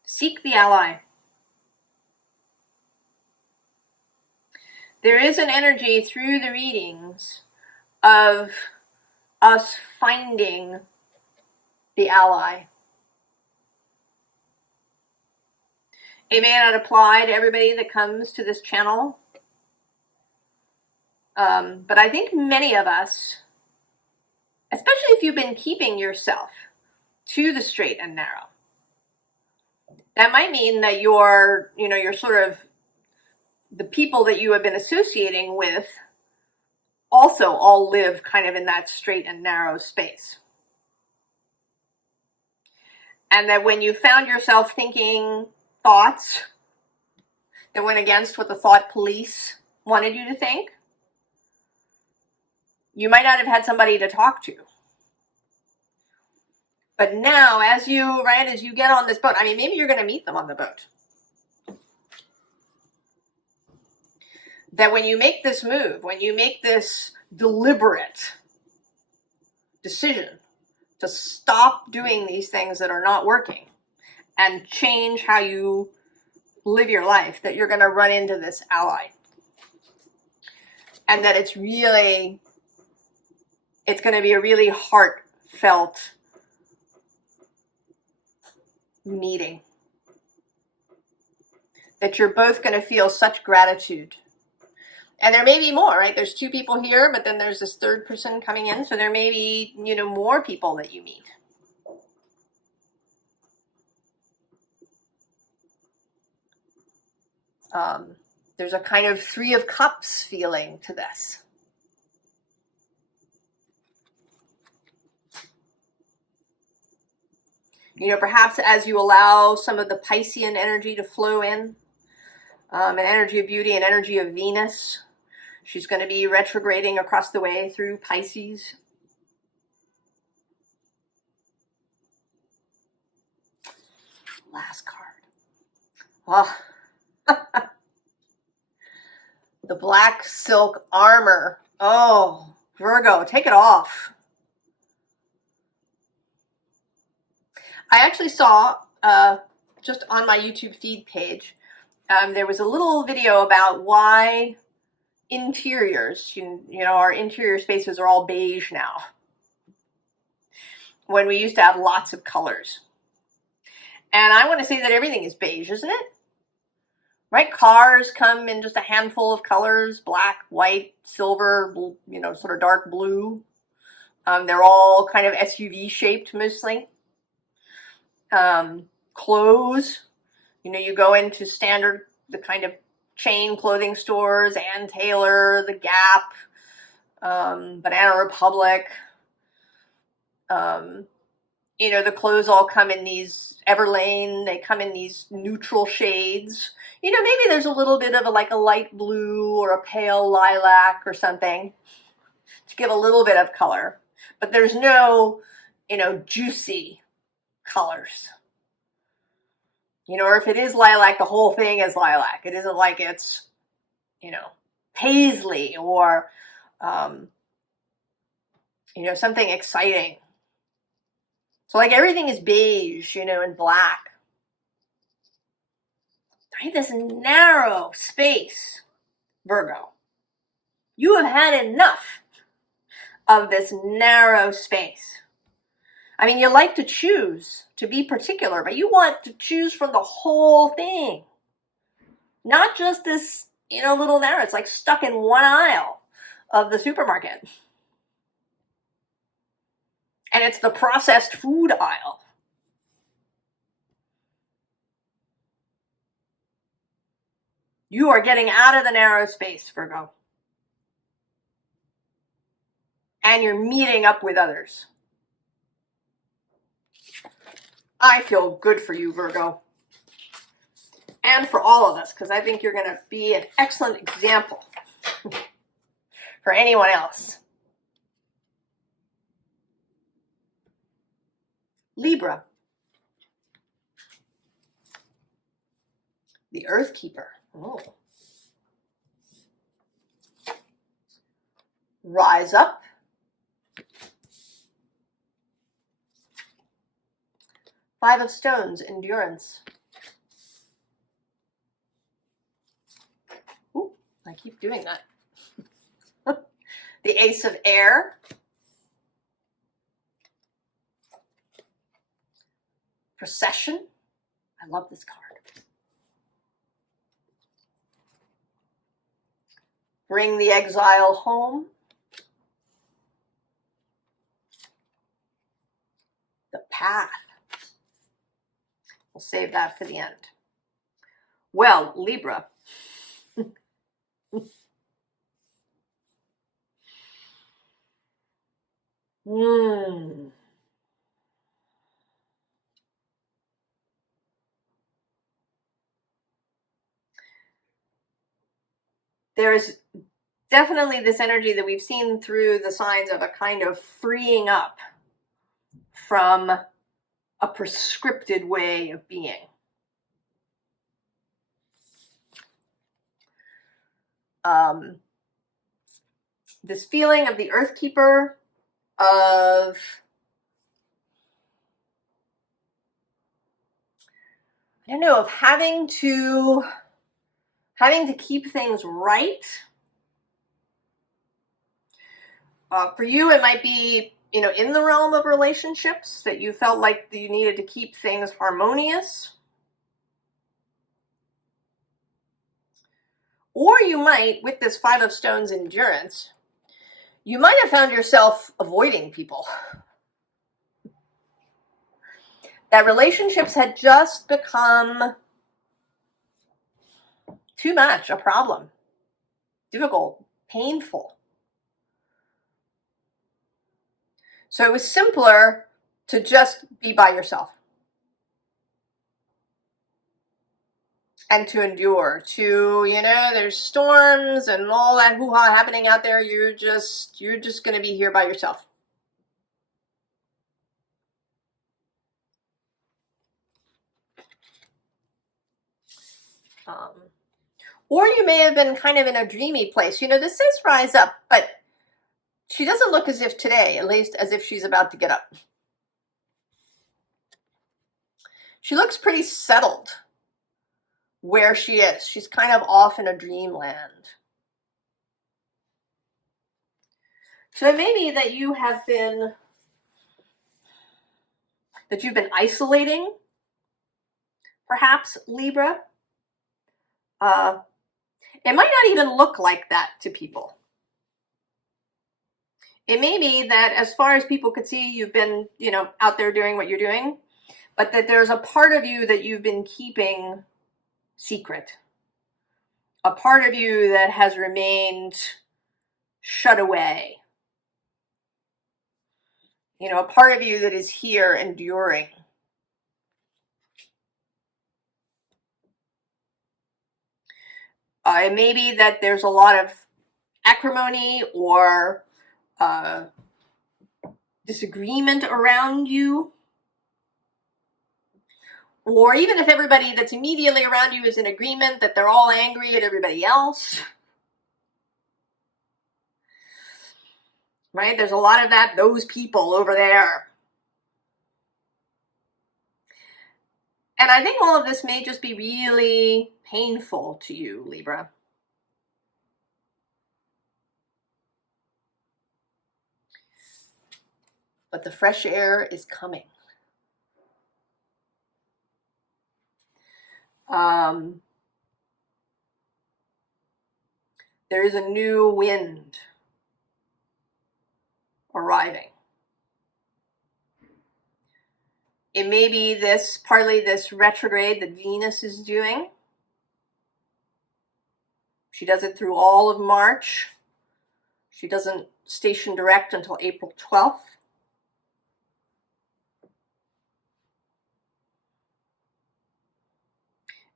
Seek the ally. There is an energy through the readings of us finding the ally. It may not apply to everybody that comes to this channel, but I think many of us, especially if you've been keeping yourself to the straight and narrow, that might mean that you're sort of the people that you have been associating with also all live kind of in that straight and narrow space. And that when you found yourself thinking thoughts that went against what the thought police wanted you to think, you might not have had somebody to talk to. But now, as you get on this boat, I mean, maybe you're going to meet them on the boat. That when you make this move, when you make this deliberate decision to stop doing these things that are not working and change how you live your life, that you're going to run into this ally. And that it's going to be a really heartfelt meeting. That you're both going to feel such gratitude. And there may be more, right? There's two people here, but then there's this third person coming in. So there may be, more people that you meet. There's a kind of Three of Cups feeling to this. Perhaps as you allow some of the Piscean energy to flow in, an energy of beauty, an energy of Venus. She's going to be retrograding across the way through Pisces. Last card. Oh. The black silk armor. Oh, Virgo, take it off. I actually saw, just on my YouTube feed page, there was a little video about why interiors, our interior spaces are all beige now, when we used to have lots of colors. And I want to say that everything is beige, isn't it? Right? Cars come in just a handful of colors: black, white, silver, sort of dark blue. They're all kind of SUV shaped mostly. Clothes, you go into the kind of chain clothing stores, Ann Taylor, The Gap, Banana Republic. The clothes all come in these Everlane. They come in these neutral shades. Maybe there's a little bit of a light blue or a pale lilac or something to give a little bit of color. But there's no, juicy colors. Or if it is lilac, the whole thing is lilac. It isn't like it's, paisley or, something exciting. So everything is beige, and black. Right? This narrow space, Virgo. You have had enough of this narrow space. I mean, you like to choose, to be particular, but you want to choose from the whole thing. Not just this, little narrow. It's like stuck in one aisle of the supermarket. And it's the processed food aisle. You are getting out of the narrow space, Virgo. And you're meeting up with others. I feel good for you, Virgo. And for all of us, because I think you're going to be an excellent example for anyone else. Libra. The Earth Keeper. Oh. Rise up. Five of Stones, endurance. Ooh, I keep doing that. The Ace of Air. Procession. I love this card. Bring the exile home. The path. We'll save that for the end. Well, Libra. There's definitely this energy that we've seen through the signs of a kind of freeing up from a prescripted way of being. This feeling of the Earthkeeper, of I don't know, of having to keep things right. For you, it might be, in the realm of relationships, that you felt like you needed to keep things harmonious. Or you might, with this Five of Stones endurance, you might have found yourself avoiding people. That relationships had just become too much, a problem, difficult, painful. So it was simpler to just be by yourself and to endure, there's storms and all that hoo-ha happening out there. You're just going to be here by yourself. Or you may have been kind of in a dreamy place. This says rise up, but she doesn't look as if today, at least as if she's about to get up. She looks pretty settled where she is. She's kind of off in a dreamland. So it may be that you've been isolating, perhaps, Libra. It might not even look like that to people. It may be that as far as people could see, you've been, out there doing what you're doing, but that there's a part of you that you've been keeping secret. A part of you that has remained shut away. A part of you that is here enduring. It may be that there's a lot of acrimony or disagreement around you. Or even if everybody that's immediately around you is in agreement, that they're all angry at everybody else. Right? There's a lot of that, those people over there. And I think all of this may just be really painful to you, Libra. But the fresh air is coming. There is a new wind arriving. It may be partly this retrograde that Venus is doing. She does it through all of March. She doesn't station direct until April 12th.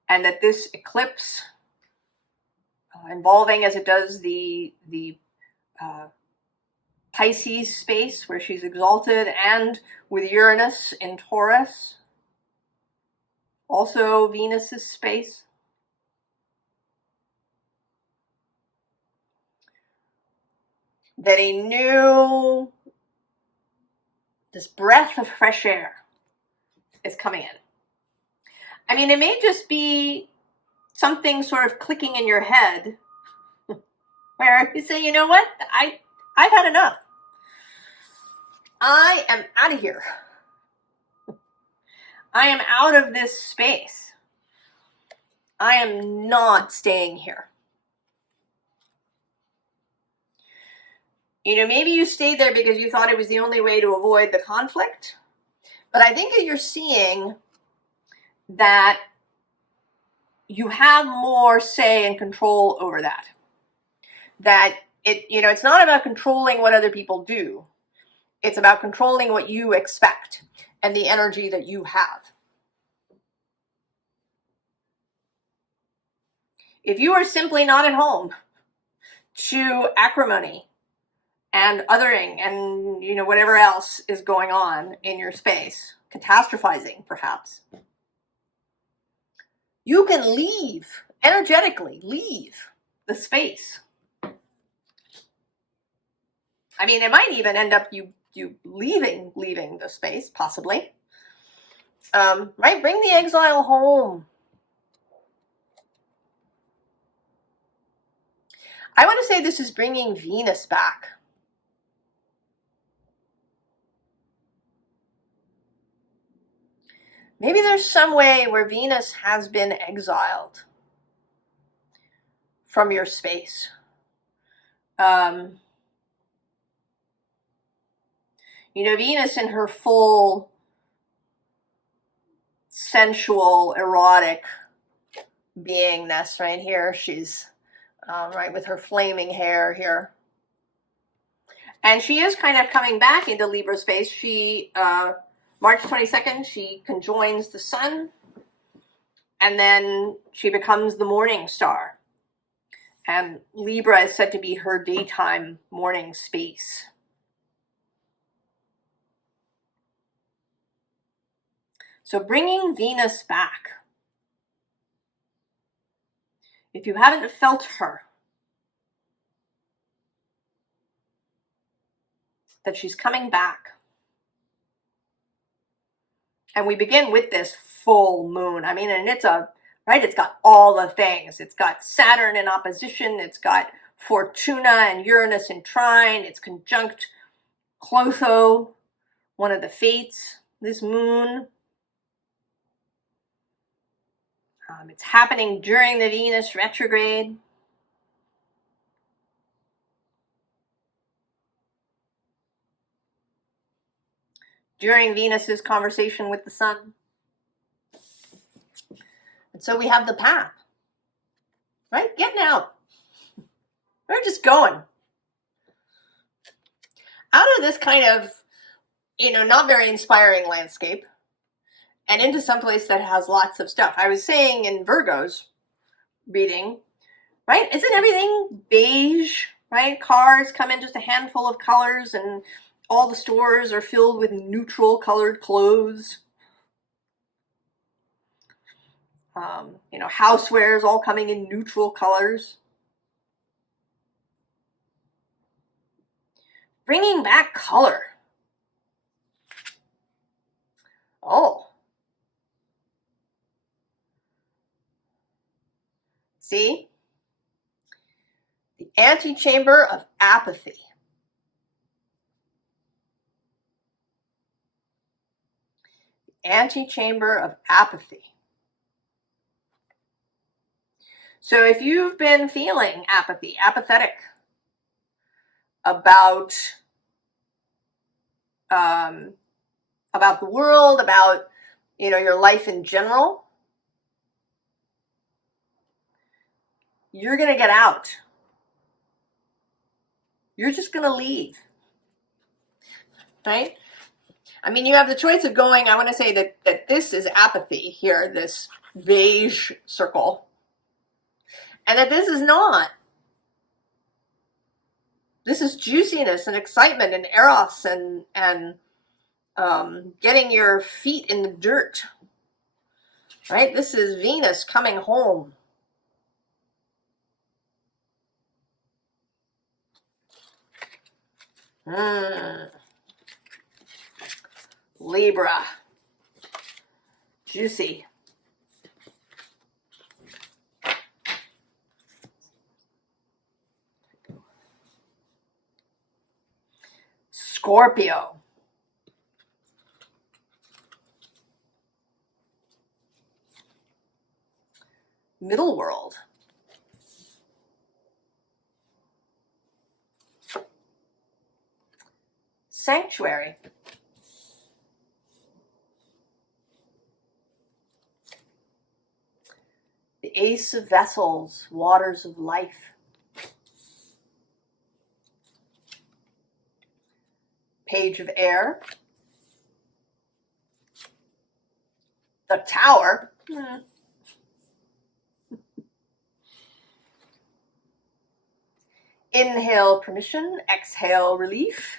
And that this eclipse, involving as it does the Pisces space where she's exalted, and with Uranus in Taurus, also Venus's space, that this breath of fresh air is coming in. I mean, it may just be something sort of clicking in your head where you say, you know what, I've had enough. I am out of here. I am out of this space. I am not staying here. You know, maybe you stayed there because you thought it was the only way to avoid the conflict. But I think that you're seeing that you have more say and control over that. That it's not about controlling what other people do. It's about controlling what you expect and the energy that you have. If you are simply not at home to acrimony and othering and whatever else is going on in your space, catastrophizing perhaps, you can leave, energetically leave the space. I mean, it might even end up you leaving the space, possibly. Right? Bring the exile home. I want to say this is bringing Venus back. Maybe there's some way where Venus has been exiled from your space. Venus in her full sensual, erotic beingness right here. She's right with her flaming hair here. And she is kind of coming back into Libra space. She, March 22nd, she conjoins the sun. And then she becomes the morning star. And Libra is said to be her daytime morning space. So bringing Venus back. If you haven't felt her, that she's coming back. And we begin with this full moon. I mean, and it's got all the things. It's got Saturn in opposition. It's got Fortuna and Uranus in trine. It's conjunct Clotho, one of the fates, this moon. It's happening during the Venus retrograde. During Venus's conversation with the sun. And so we have the path, right? Getting out. We're just going. Out of this kind of, not very inspiring landscape and into someplace that has lots of stuff. I was saying in Virgo's reading, right? Isn't everything beige, right? Cars come in just a handful of colors and all the stores are filled with neutral colored clothes. Housewares all coming in neutral colors. Bringing back color. Oh. See? The antechamber of apathy. The antechamber of apathy. So if you've been feeling apathetic about the world, about your life in general, you're going to get out. You're just going to leave. Right? I mean, you have the choice of going, I want to say that this is apathy here, this beige circle. And that this is not. This is juiciness and excitement and eros and getting your feet in the dirt. Right? This is Venus coming home. Libra. Juicy. Scorpio. Middle world. Sanctuary. The Ace of Vessels, waters of life. Page of Air. The Tower. Inhale, permission. Exhale, relief.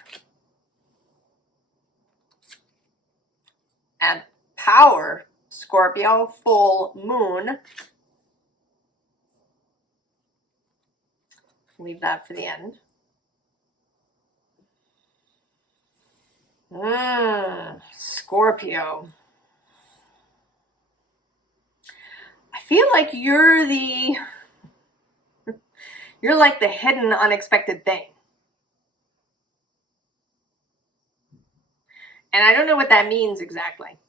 And power, Scorpio, full moon. Leave that for the end. Scorpio. I feel like you're like the hidden unexpected thing. And I don't know what that means exactly.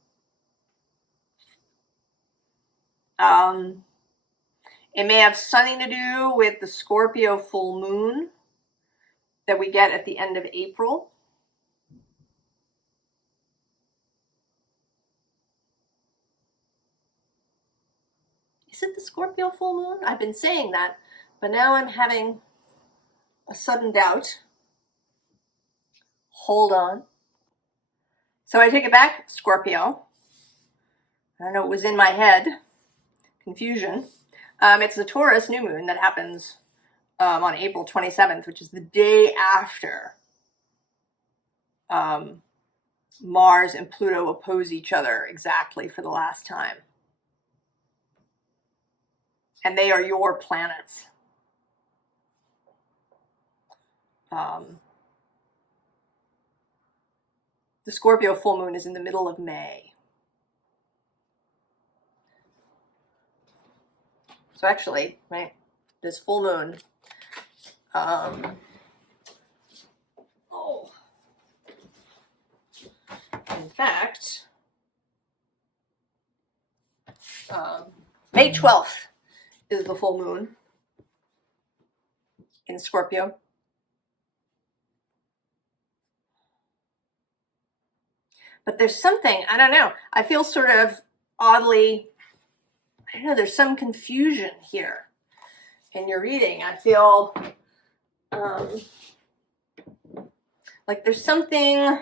It may have something to do with the Scorpio full moon that we get at the end of April. Is it the Scorpio full moon? I've been saying that, but now I'm having a sudden doubt. Hold on. So I take it back, Scorpio. I know it was in my head. Confusion. It's the Taurus new moon that happens on April 27th, which is the day after Mars and Pluto oppose each other exactly for the last time. And they are your planets. The Scorpio full moon is in the middle of May. So actually, right, this full moon, in fact, May 12th is the full moon in Scorpio. But there's something, I don't know, I feel sort of oddly, I don't know, there's some confusion here in your reading. I feel like there's something, I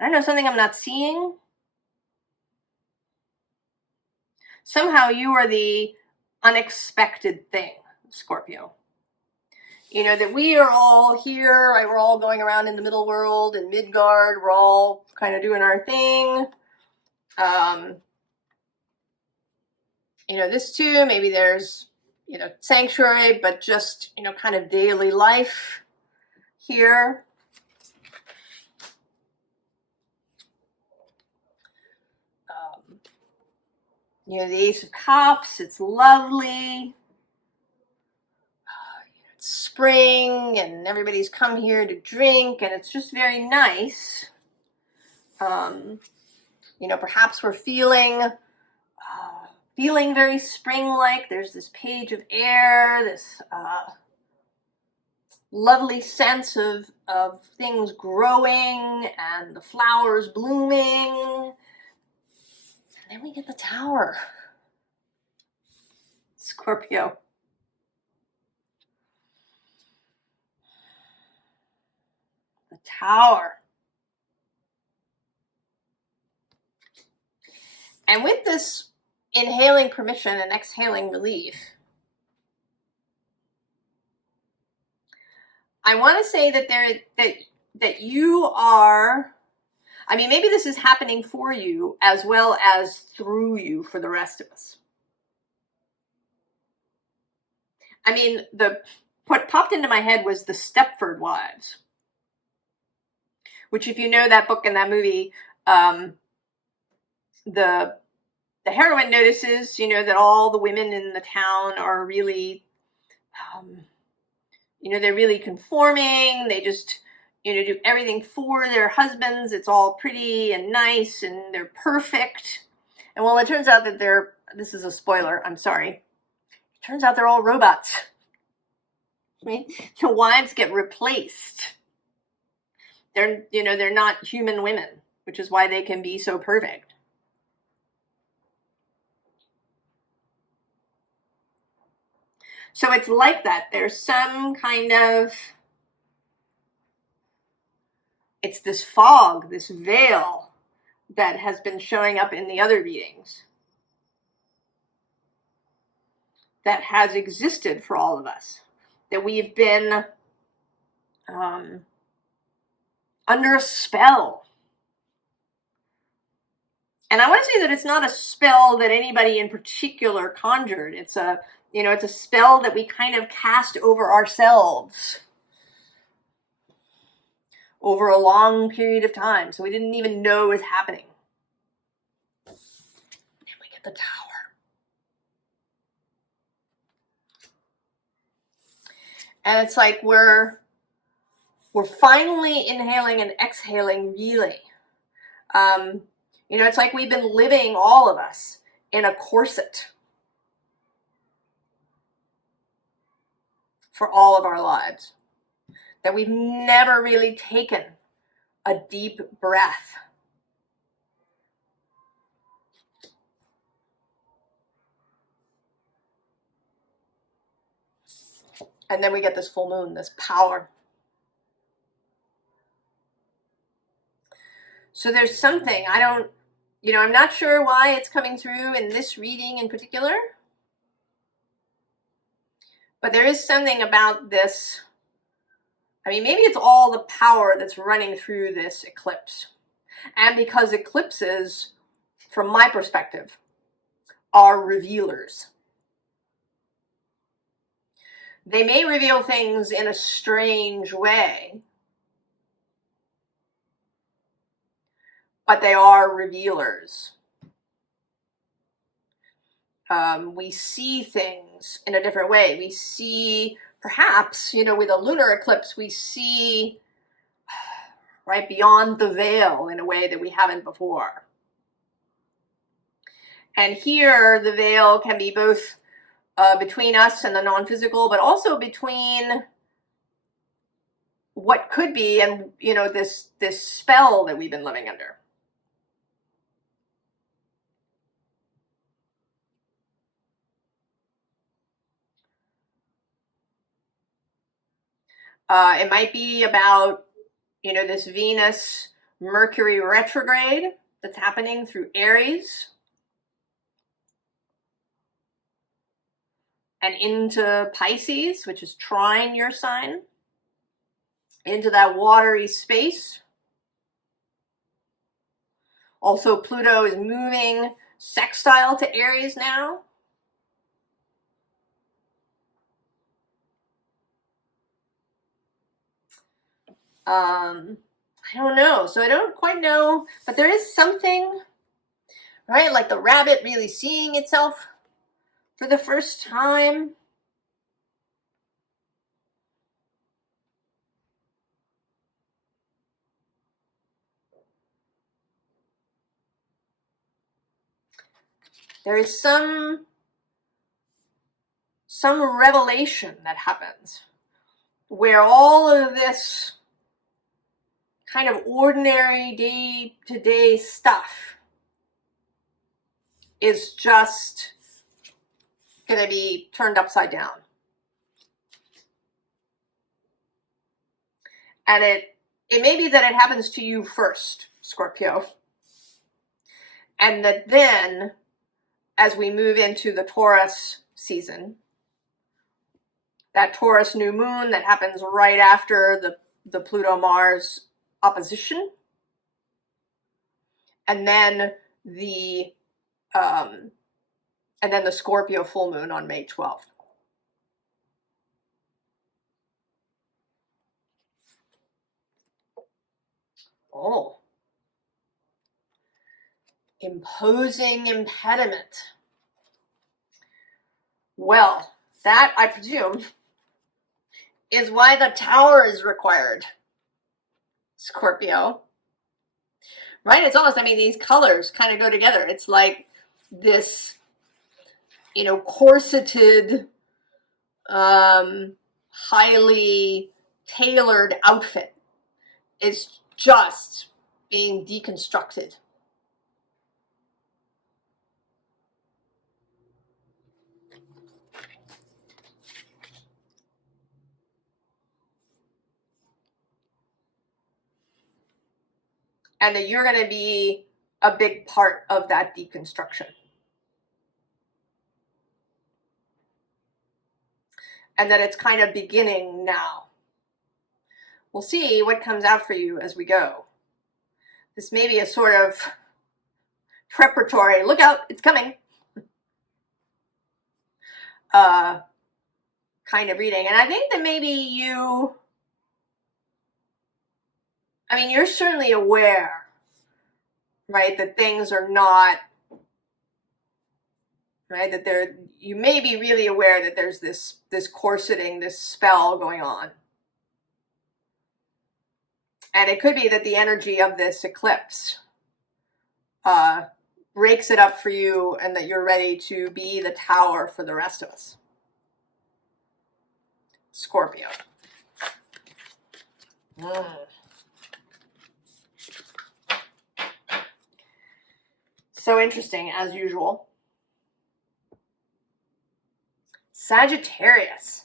don't know, something I'm not seeing. Somehow you are the unexpected thing, Scorpio. You know, that we are all here, right? We're all going around in the middle world, in Midgard, we're all kind of doing our thing. You know, this too, maybe there's, you know, sanctuary, but just, you know, kind of daily life here. You know, the Ace of Cups, it's lovely. It's spring and everybody's come here to drink and it's just very nice. You know, perhaps we're feeling very spring-like. There's this page of air, this lovely sense of things growing and the flowers blooming. And then we get the Tower. Scorpio. The Tower. And with this inhaling permission and exhaling relief, I want to say that that you are, I mean, maybe this is happening for you as well as through you for the rest of us. I mean, what popped into my head was the Stepford Wives, which, if you know that book and that movie, the heroine notices, you know, that all the women in the town are really, you know, they're really conforming. They just, you know, do everything for their husbands. It's all pretty and nice and they're perfect. And well, it turns out that this is a spoiler, I'm sorry. It turns out they're all robots. I mean, the wives get replaced. they're not human women, which is why they can be so perfect. So it's like that. There's some kind of, it's this fog, this veil that has been showing up in the other readings that has existed for all of us, that we've been under a spell. And I want to say that it's not a spell that anybody in particular conjured. It's a, it's a spell that we kind of cast over ourselves over a long period of time. So we didn't even know it was happening. And we get the Tower. And it's like we're finally inhaling and exhaling, really. It's like we've been living, all of us, in a corset for all of our lives. That we've never really taken a deep breath. And then we get this full moon, this power. So there's something, I'm not sure why it's coming through in this reading in particular. But there is something about this. I mean, maybe it's all the power that's running through this eclipse. And because eclipses, from my perspective, are revealers. They may reveal things in a strange way, but they are revealers. We see things in a different way. We see, perhaps, with a lunar eclipse, we see right beyond the veil in a way that we haven't before. And here, the veil can be both between us and the non-physical, but also between what could be and, this spell that we've been living under. It might be about, this Venus Mercury retrograde that's happening through Aries and into Pisces, which is trine your sign, into that watery space. Also, Pluto is moving sextile to Aries now. I don't know. So I don't quite know, but there is something, right? Like the rabbit really seeing itself for the first time. There is some revelation that happens where all of this kind of ordinary day-to-day stuff is just going to be turned upside down. And it may be that it happens to you first, Scorpio. And that then, as we move into the Taurus season, that Taurus new moon that happens right after the Pluto-Mars opposition, and then the Scorpio full moon on May 12th. Oh. Imposing impediment. Well, that, I presume, is why the Tower is required, Scorpio. Right? It's almost, these colors kind of go together. It's like this, corseted, highly tailored outfit is just being deconstructed. And that you're going to be a big part of that deconstruction. And that it's kind of beginning now. We'll see what comes out for you as we go. This may be a sort of preparatory, look out, it's coming, kind of reading. And I think that maybe you're certainly aware, right, that things are not, right, that you may be really aware that there's this corseting, this spell going on. And it could be that the energy of this eclipse breaks it up for you, and that you're ready to be the tower for the rest of us. Scorpio. So interesting, as usual. Sagittarius.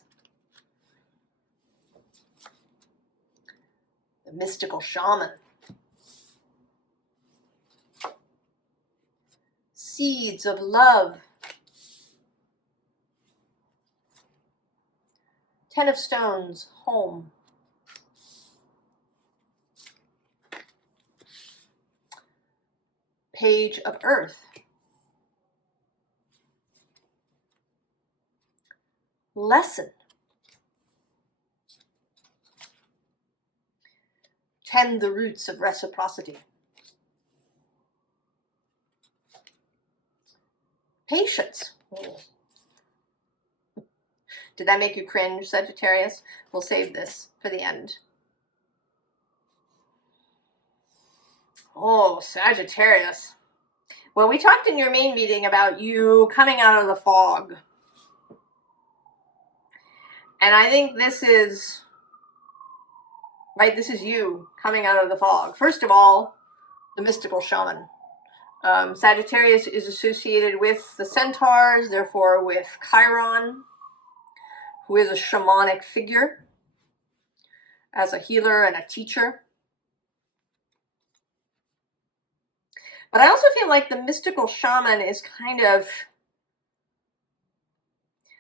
The mystical shaman. Seeds of love. 10 of stones, home. Page of earth. Lesson. 10 the roots of reciprocity. Patience. Did that make you cringe, Sagittarius? We'll save this for the end. Oh, Sagittarius. Well, we talked in your main meeting about you coming out of the fog. And I think this is, right, this is you coming out of the fog. First of all, the mystical shaman. Sagittarius is associated with the centaurs, therefore with Chiron, who is a shamanic figure, as a healer and a teacher. But I also feel like the mystical shaman is kind of,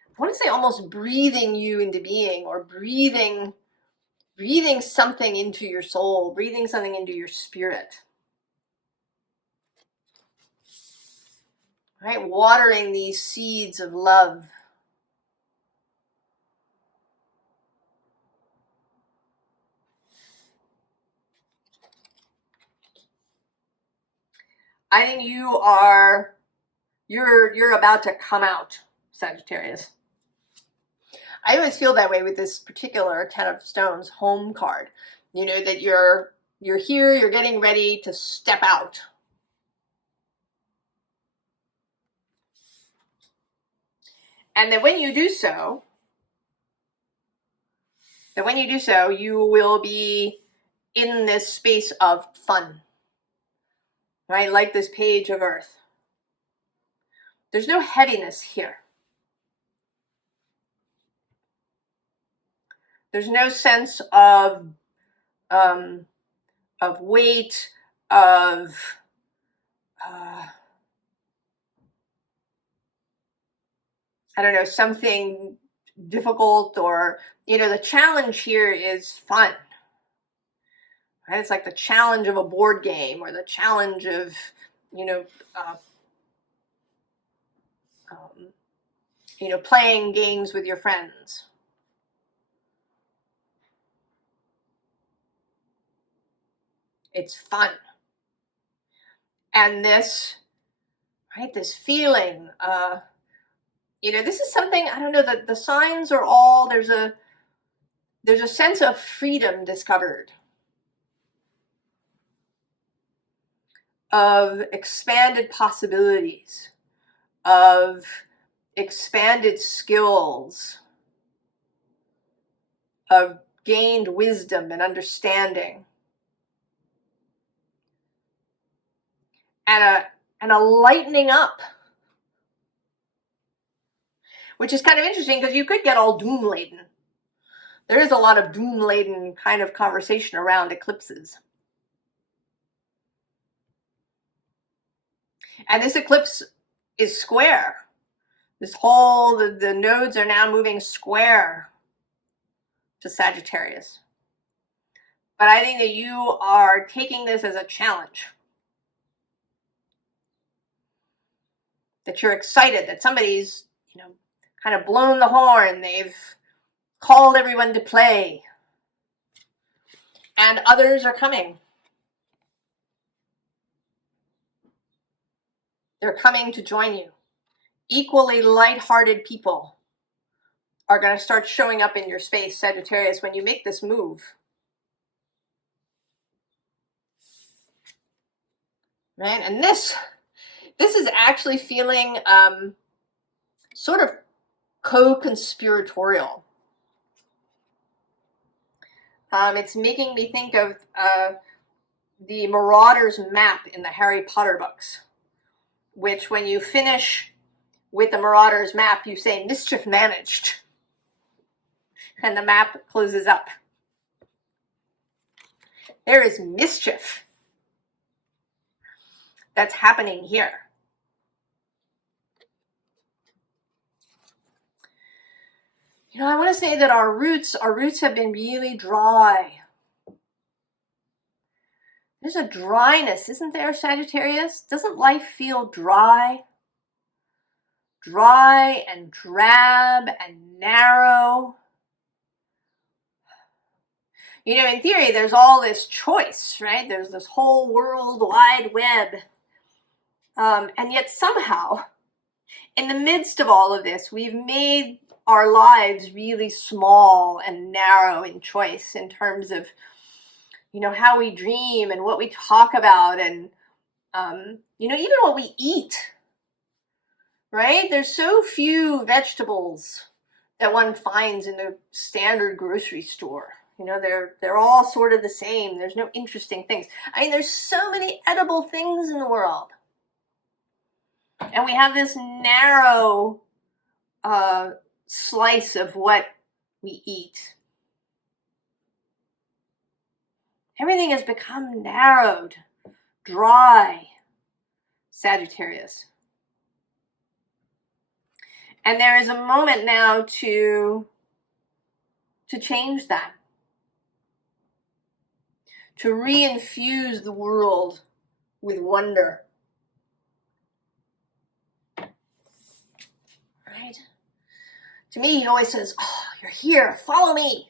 I want to say almost breathing you into being, or breathing something into your soul, breathing something into your spirit. Right? Watering these seeds of love. I think you're about to come out, Sagittarius. I always feel that way with this particular 10 of stones home card. You know, that you're here, you're getting ready to step out. And that when you do so, you will be in this space of fun. Right? Like this page of earth. There's no heaviness here. There's no sense of weight, of I don't know, something difficult, or, you know, the challenge here is fun. Right? It's like the challenge of a board game, or the challenge of, playing games with your friends. It's fun. And this feeling, this is something, I don't know, that the signs are all, there's a sense of freedom discovered, of expanded possibilities, of expanded skills, of gained wisdom and understanding. and a lightening up, which is kind of interesting because you could get all doom laden. There is a lot of doom laden kind of conversation around eclipses. And this eclipse is square. This whole, the nodes are now moving square to Sagittarius. But I think that you are taking this as a challenge. That you're excited, that somebody's, kind of blown the horn. They've called everyone to play. And others are coming. They're coming to join you. Equally light-hearted people are going to start showing up in your space, Sagittarius, when you make this move. Right? And this is actually feeling sort of co-conspiratorial. It's making me think of the Marauder's map in the Harry Potter books, which when you finish with the Marauder's map, you say mischief managed, and the map closes up. There is mischief that's happening here. I want to say that our roots have been really dry. There's a dryness, isn't there, Sagittarius? Doesn't life feel dry? Dry and drab and narrow. In theory, there's all this choice, right? There's this whole world wide web. And yet somehow, in the midst of all of this, we've made our lives really small and narrow in choice in terms of, how we dream and what we talk about and, even what we eat, right? There's so few vegetables that one finds in the standard grocery store. They're all sort of the same. There's no interesting things. There's so many edible things in the world. And we have this narrow slice of what we eat. Everything has become narrowed, dry, Sagittarius. And there is a moment now to change that. To reinfuse the world with wonder. Right? To me, he always says, "Oh, you're here, follow me.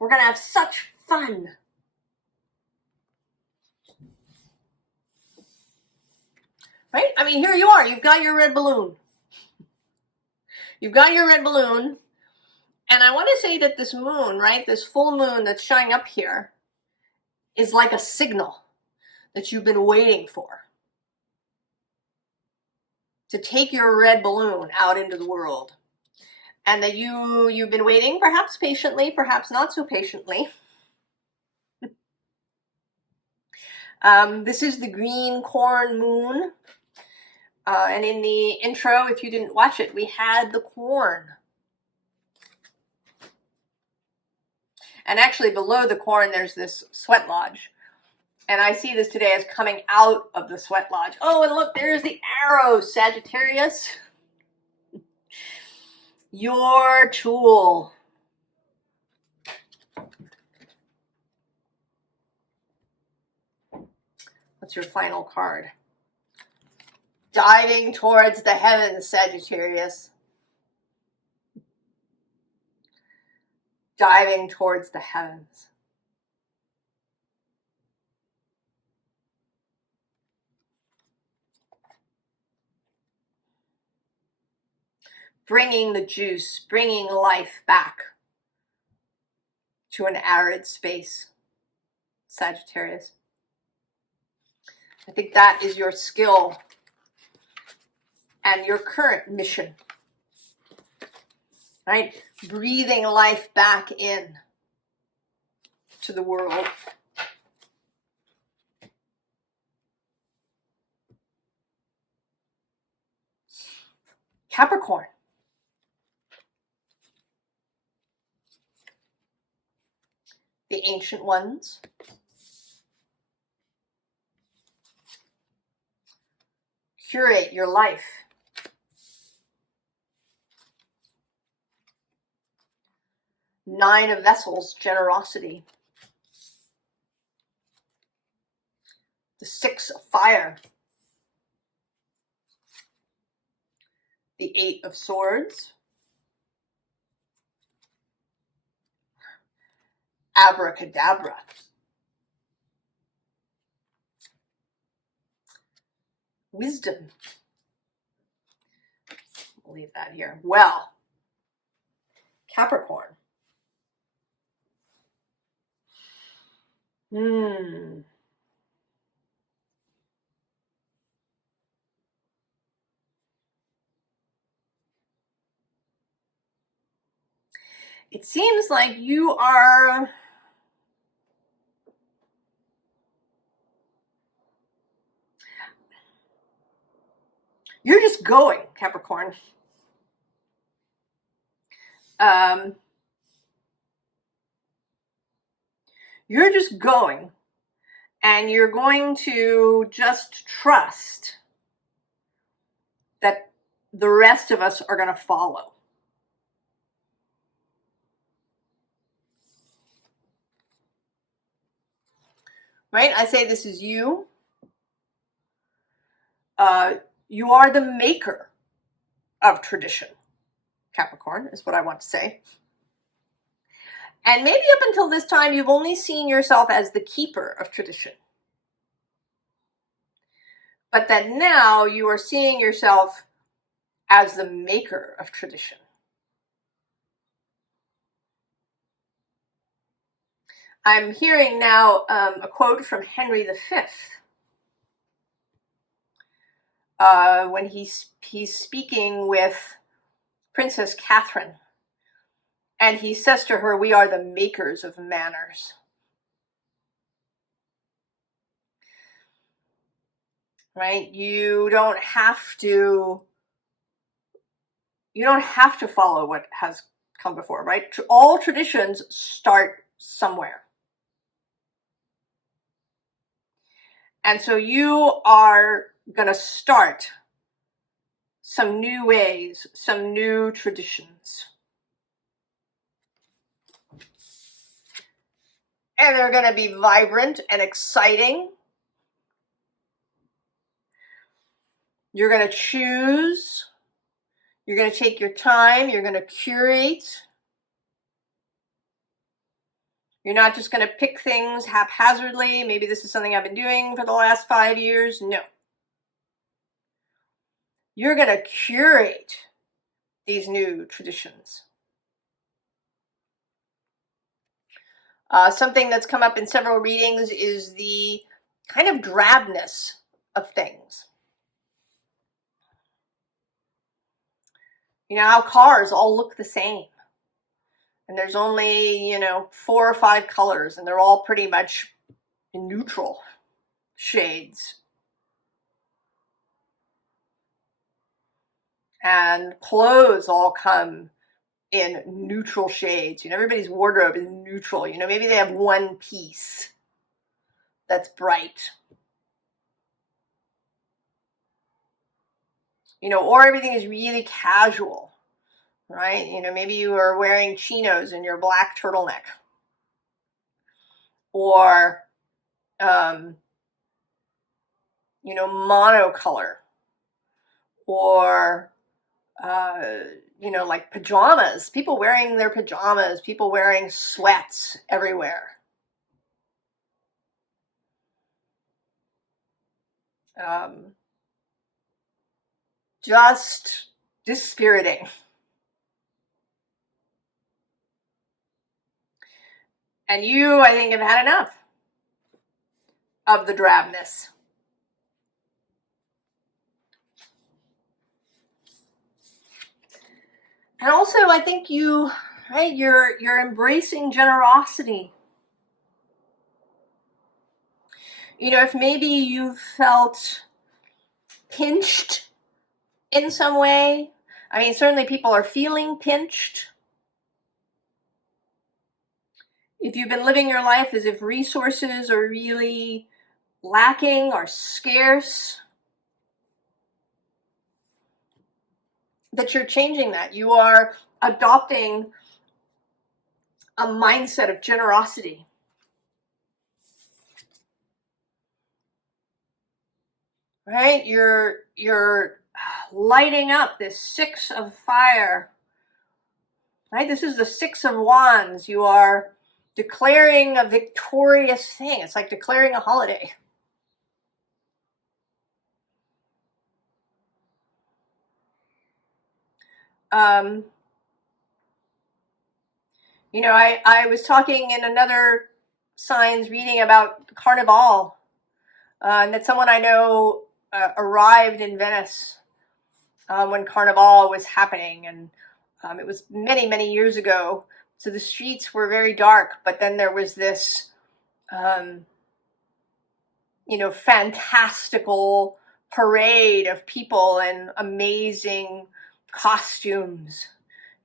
We're going to have such fun." Right? Here you are. You've got your red balloon. You've got your red balloon. And I want to say that this moon, right, this full moon that's showing up here is like a signal that you've been waiting for. To take your red balloon out into the world. And that you've been waiting, perhaps patiently, perhaps not so patiently. This is the green corn moon. And in the intro, if you didn't watch it, we had the corn. And actually below the corn, there's this sweat lodge. And I see this today as coming out of the sweat lodge. Oh, and look, there's the arrow, Sagittarius. Your tool. What's your final card? Diving towards the heavens, Sagittarius. Diving towards the heavens. Bringing the juice, bringing life back to an arid space, Sagittarius. I think that is your skill and your current mission, right? Breathing life back in to the world. Capricorn. The Ancient Ones. Curate your life. Nine of Vessels, Generosity. The Six of Fire. The Eight of Swords. Abracadabra. Wisdom. I'll leave that here. Well, Capricorn. It seems like you're just going, Capricorn. You're just going, and you're going to just trust that the rest of us are going to follow. Right? I say this is you. You are the maker of tradition, Capricorn, is what I want to say. And maybe up until this time, you've only seen yourself as the keeper of tradition. But that now you are seeing yourself as the maker of tradition. I'm hearing now a quote from Henry V. When he's speaking with Princess Catherine. And he says to her, "We are the makers of manners." Right? You don't have to follow what has come before, right? All traditions start somewhere. And so you are going to start some new ways, some new traditions. And they're going to be vibrant and exciting. You're going to choose. You're going to take your time. You're going to curate. You're not just going to pick things haphazardly. Maybe this is something I've been doing for the last 5 years. No. You're going to curate these new traditions. Something that's come up in several readings is the kind of drabness of things. You know how cars all look the same. And there's only, 4 or 5 colors, and they're all pretty much neutral shades. And clothes all come in neutral shades. Everybody's wardrobe is neutral. Maybe they have one piece that's bright. Or everything is really casual, right? Maybe you are wearing chinos in your black turtleneck. Or, monocolor. Or, like pajamas. People wearing their pajamas. People wearing sweats everywhere. Just dispiriting. And you, I think, have had enough of the drabness. And also, I think you're embracing generosity. If maybe you felt pinched in some way, I mean, certainly people are feeling pinched. If you've been living your life as if resources are really lacking or scarce, that you're changing that. You are adopting a mindset of generosity. Right? You're lighting up this 6 of fire. Right? This is the 6 of wands. You are declaring a victorious thing. It's like declaring a holiday. You know, I was talking in another signs reading about Carnival, and that someone I know arrived in Venice when Carnival was happening, and it was many, many years ago. So the streets were very dark, but then there was this, you know, fantastical parade of people in amazing costumes,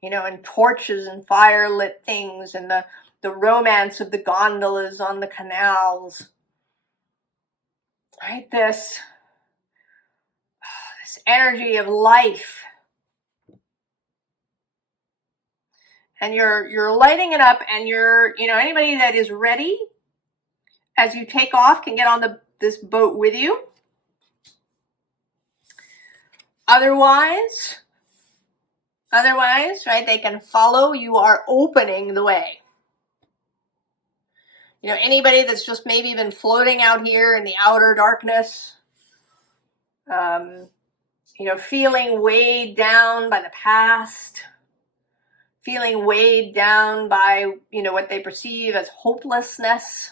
you know, and torches and fire-lit things, and the romance of the gondolas on the canals. Right? This energy of life. And you're lighting it up, and you're, you know, anybody that is ready as you take off can get on this boat with you. Otherwise, right, they can follow. You are opening the way. You know, anybody that's just maybe been floating out here in the outer darkness, you know, feeling weighed down by the past, feeling weighed down by, you know, what they perceive as hopelessness.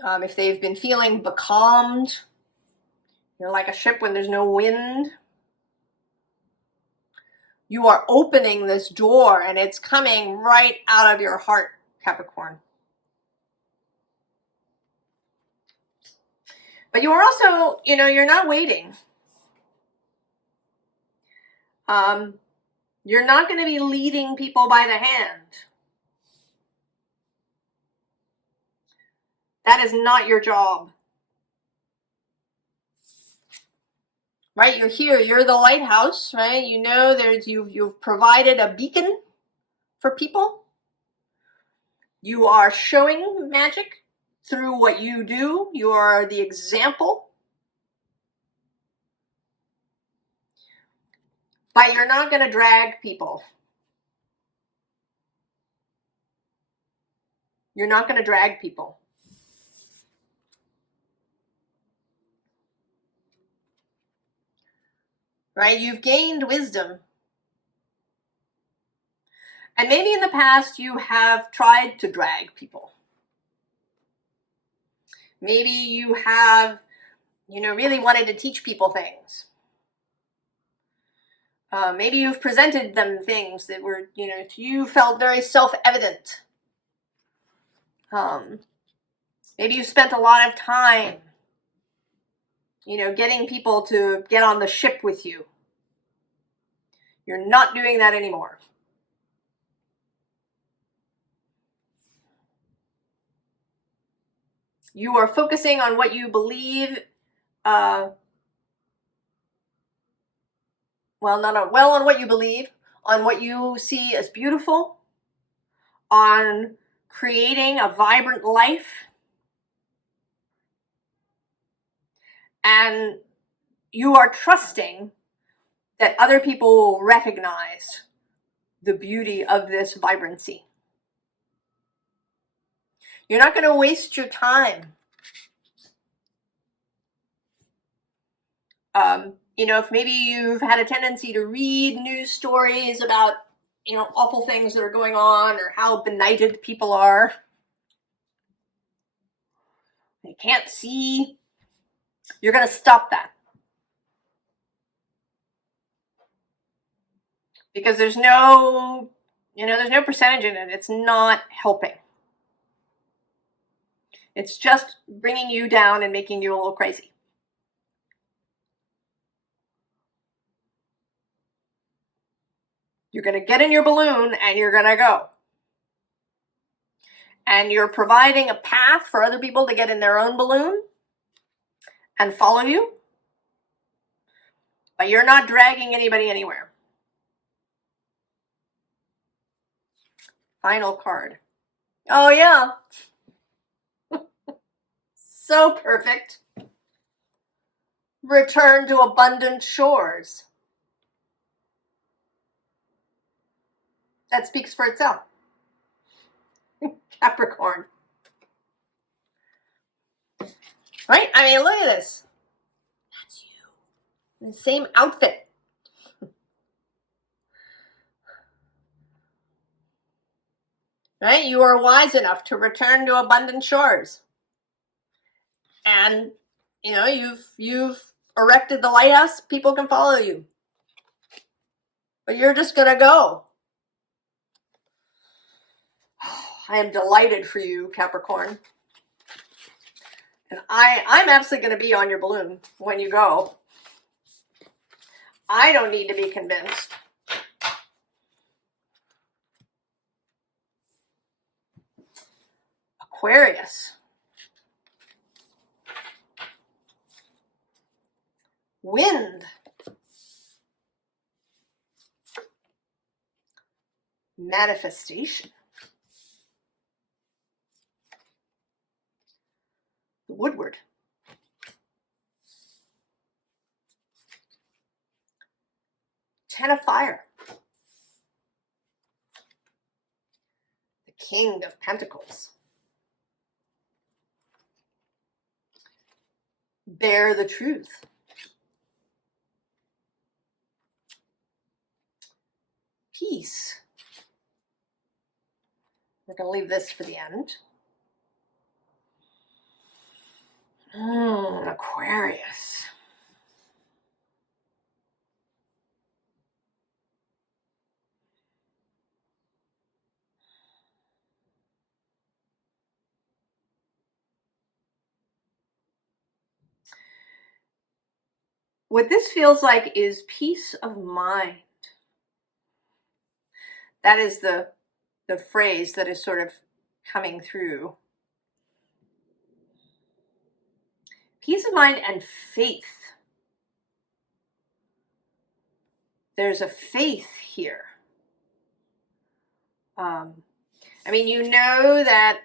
If they've been feeling becalmed, you know, like a ship when there's no wind, you are opening this door, and it's coming right out of your heart, Capricorn. But you are also, you know, you're not waiting. You're not going to be leading people by the hand. That is not your job. Right? You're here. You're the lighthouse, right? You know, you've provided a beacon for people. You are showing magic through what you do. You are the example. But you're not going to drag people. You're not going to drag people. Right? You've gained wisdom. And maybe in the past you have tried to drag people. Maybe you have, you know, really wanted to teach people things. Maybe you've presented them things that were, you know, to you felt very self-evident. Maybe you spent a lot of time, you know, getting people to get on the ship with you. You're not doing that anymore. You are focusing on what you believe, on what you believe, on what you see as beautiful, on creating a vibrant life. And you are trusting that other people will recognize the beauty of this vibrancy. You're not going to waste your time. You know, if maybe you've had a tendency to read news stories about, you know, awful things that are going on, or how benighted people are, they can't see, you're going to stop that. Because there's no, you know, there's no percentage in it. It's not helping. It's just bringing you down and making you a little crazy. You're going to get in your balloon and you're going to go. And you're providing a path for other people to get in their own balloon and follow you. But you're not dragging anybody anywhere. Final card. Oh, yeah. So perfect. Return to abundant shores. That speaks for itself. Capricorn. Right? I mean, look at this. That's you. In the same outfit. Right? You are wise enough to return to abundant shores. And, you know, you've erected the lighthouse. People can follow you. But you're just going to go. I am delighted for you, Capricorn. And I'm absolutely going to be on your balloon when you go. I don't need to be convinced. Aquarius. Wind. Manifestation. Woodward. Ten of Fire. The King of Pentacles. Bear the Truth. Peace. We're going to leave this for the end. Aquarius. What this feels like is peace of mind. That is the phrase that is sort of coming through. Peace of mind and faith. There's a faith here. I mean, you know that,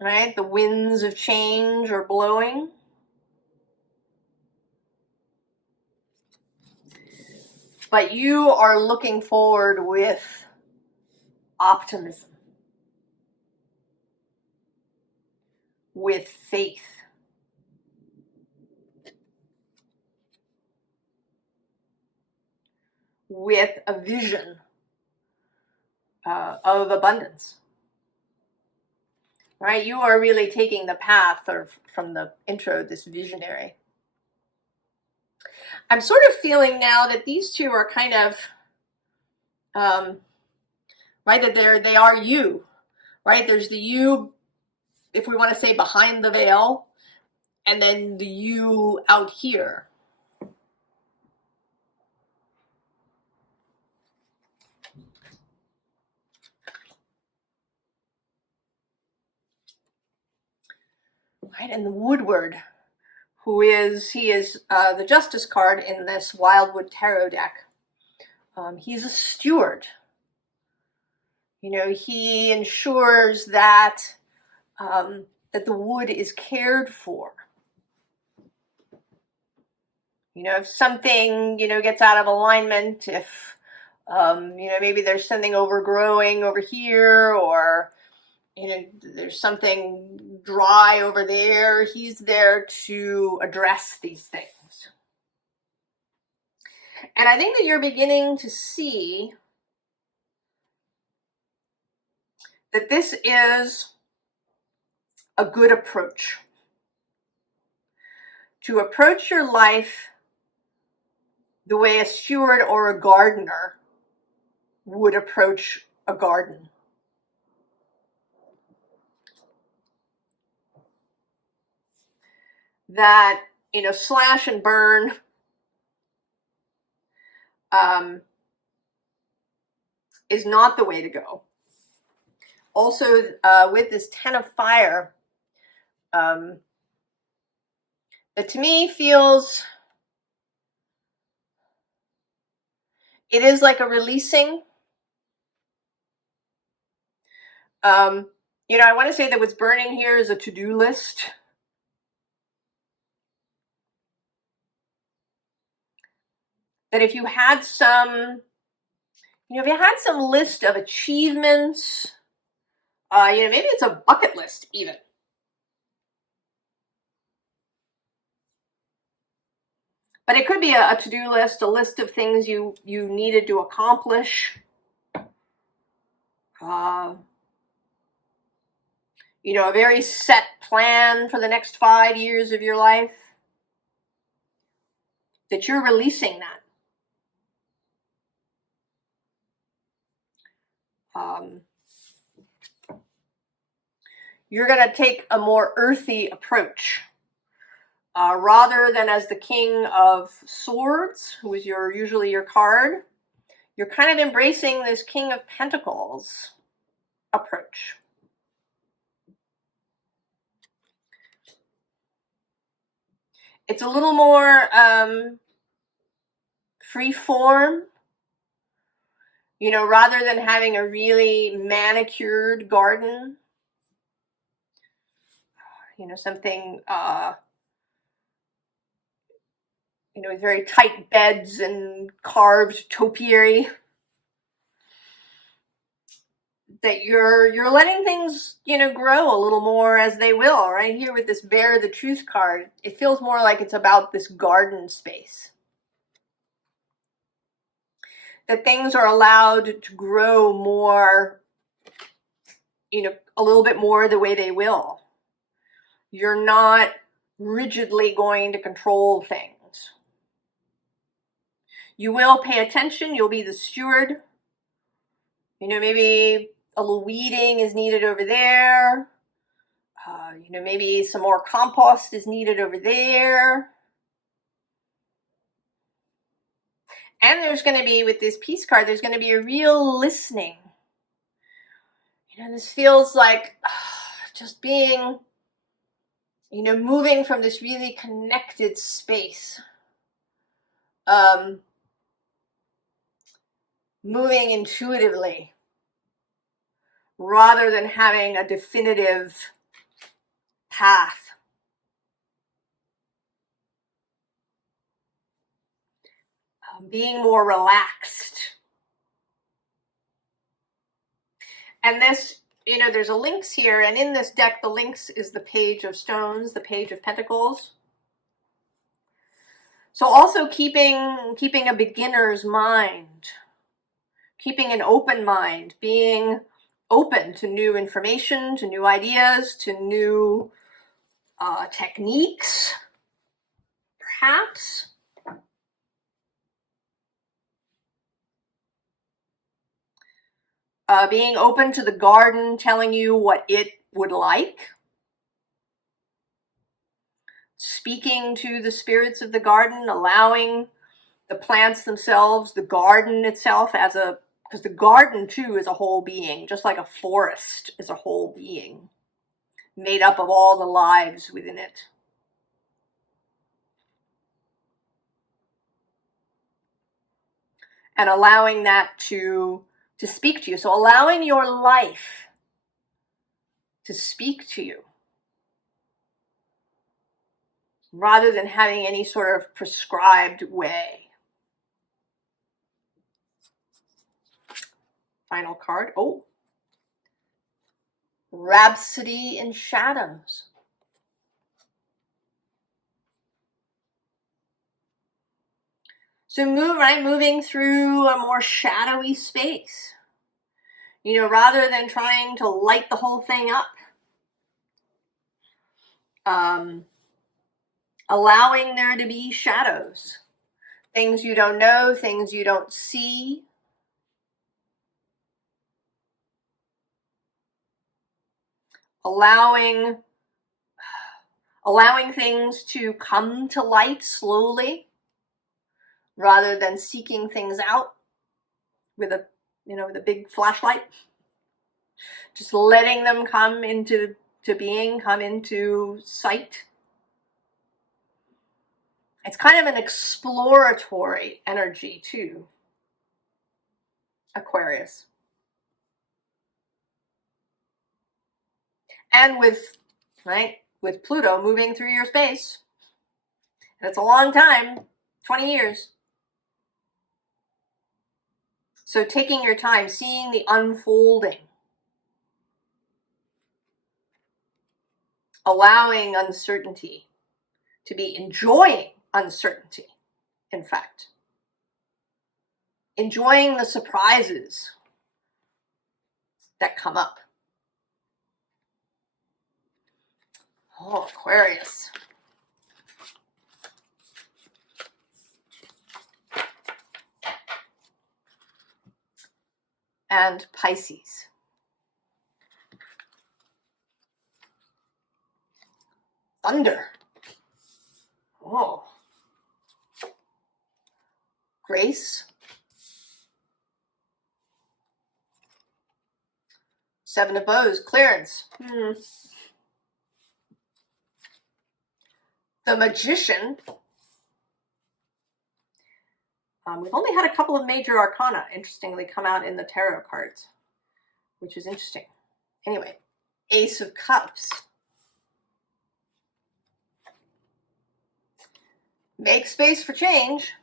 right, the winds of change are blowing. But you are looking forward with optimism, with faith. With a vision of abundance. Right? You are really taking the path from the intro, this visionary. I'm sort of feeling now that these two are kind of, right, that they are you, right? There's the you, if we want to say behind the veil, and then the you out here. Right, and the Woodward, he is the Justice card in this Wildwood Tarot deck. He's a steward. You know, he ensures that that the wood is cared for. You know, if something, you know, gets out of alignment, if, you know, maybe there's something overgrowing over here, or, you know, there's something dry over there, he's there to address these things. And I think that you're beginning to see that this is a good approach. To approach your life the way a steward or a gardener would approach a garden. That, you know, slash and burn, is not the way to go. Also, with this Ten of Fire, that to me feels, it is like a releasing. You know, I want to say that what's burning here is a to-do list. That if you had some, you know, if you had some list of achievements, you know, maybe it's a bucket list even. But it could be a to-do list, a list of things you needed to accomplish. You know, a very set plan for the next 5 years of your life. That you're releasing that. You're going to take a more earthy approach. Rather than as the King of Swords, who is usually your card, you're kind of embracing this King of Pentacles approach. It's a little more free form. You know, rather than having a really manicured garden, you know, something, you know, with very tight beds and carved topiary, that you're letting things, you know, grow a little more as they will. Right here with this Bear the Truth card, it feels more like it's about this garden space. That things are allowed to grow more, you know, a little bit more the way they will. You're not rigidly going to control things. You will pay attention. You'll be the steward. You know, maybe a little weeding is needed over there. You know, maybe some more compost is needed over there. And there's going to be, with this Peace card, there's going to be a real listening. You know, this feels like just being, you know, moving from this really connected space. Moving intuitively, rather than having a definitive path. Being more relaxed. And this, you know, there's a Lynx here, and in this deck, the Lynx is the Page of Stones, the Page of Pentacles. So also keeping a beginner's mind, keeping an open mind, being open to new information, to new ideas, to new techniques, perhaps. Being open to the garden telling you what it would like. Speaking to the spirits of the garden, allowing the plants themselves, the garden itself as a, because the garden too is a whole being, just like a forest is a whole being, made up of all the lives within it. And allowing that to speak to you. So allowing your life to speak to you, rather than having any sort of prescribed way. Final card. Oh, Rhapsody in Shadows. So moving through a more shadowy space. You know, rather than trying to light the whole thing up. Allowing there to be shadows. Things you don't know, things you don't see. Allowing things to come to light slowly, rather than seeking things out with a you know, with a big flashlight. Just letting them come into being, come into sight. It's kind of an exploratory energy too, Aquarius. And with, right, with Pluto moving through your space, and it's a long time, 20 years. So taking your time, seeing the unfolding, allowing uncertainty to be, enjoying uncertainty, in fact. Enjoying the surprises that come up. Oh, Aquarius. And Pisces. Thunder. Oh. Grace. Seven of Bows, clearance. The Magician. We've only had a couple of major arcana, interestingly, come out in the tarot cards, which is interesting. Anyway, Ace of Cups. Make space for change.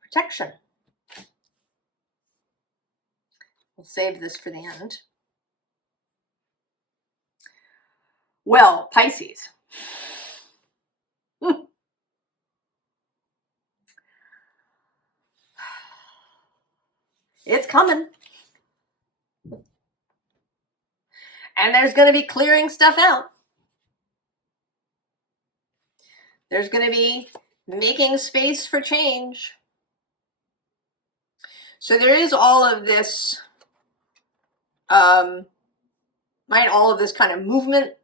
Protection. We'll save this for the end. Well, Pisces. It's coming. And there's going to be clearing stuff out. There's going to be making space for change. So there is all of this, right, all of this kind of movement.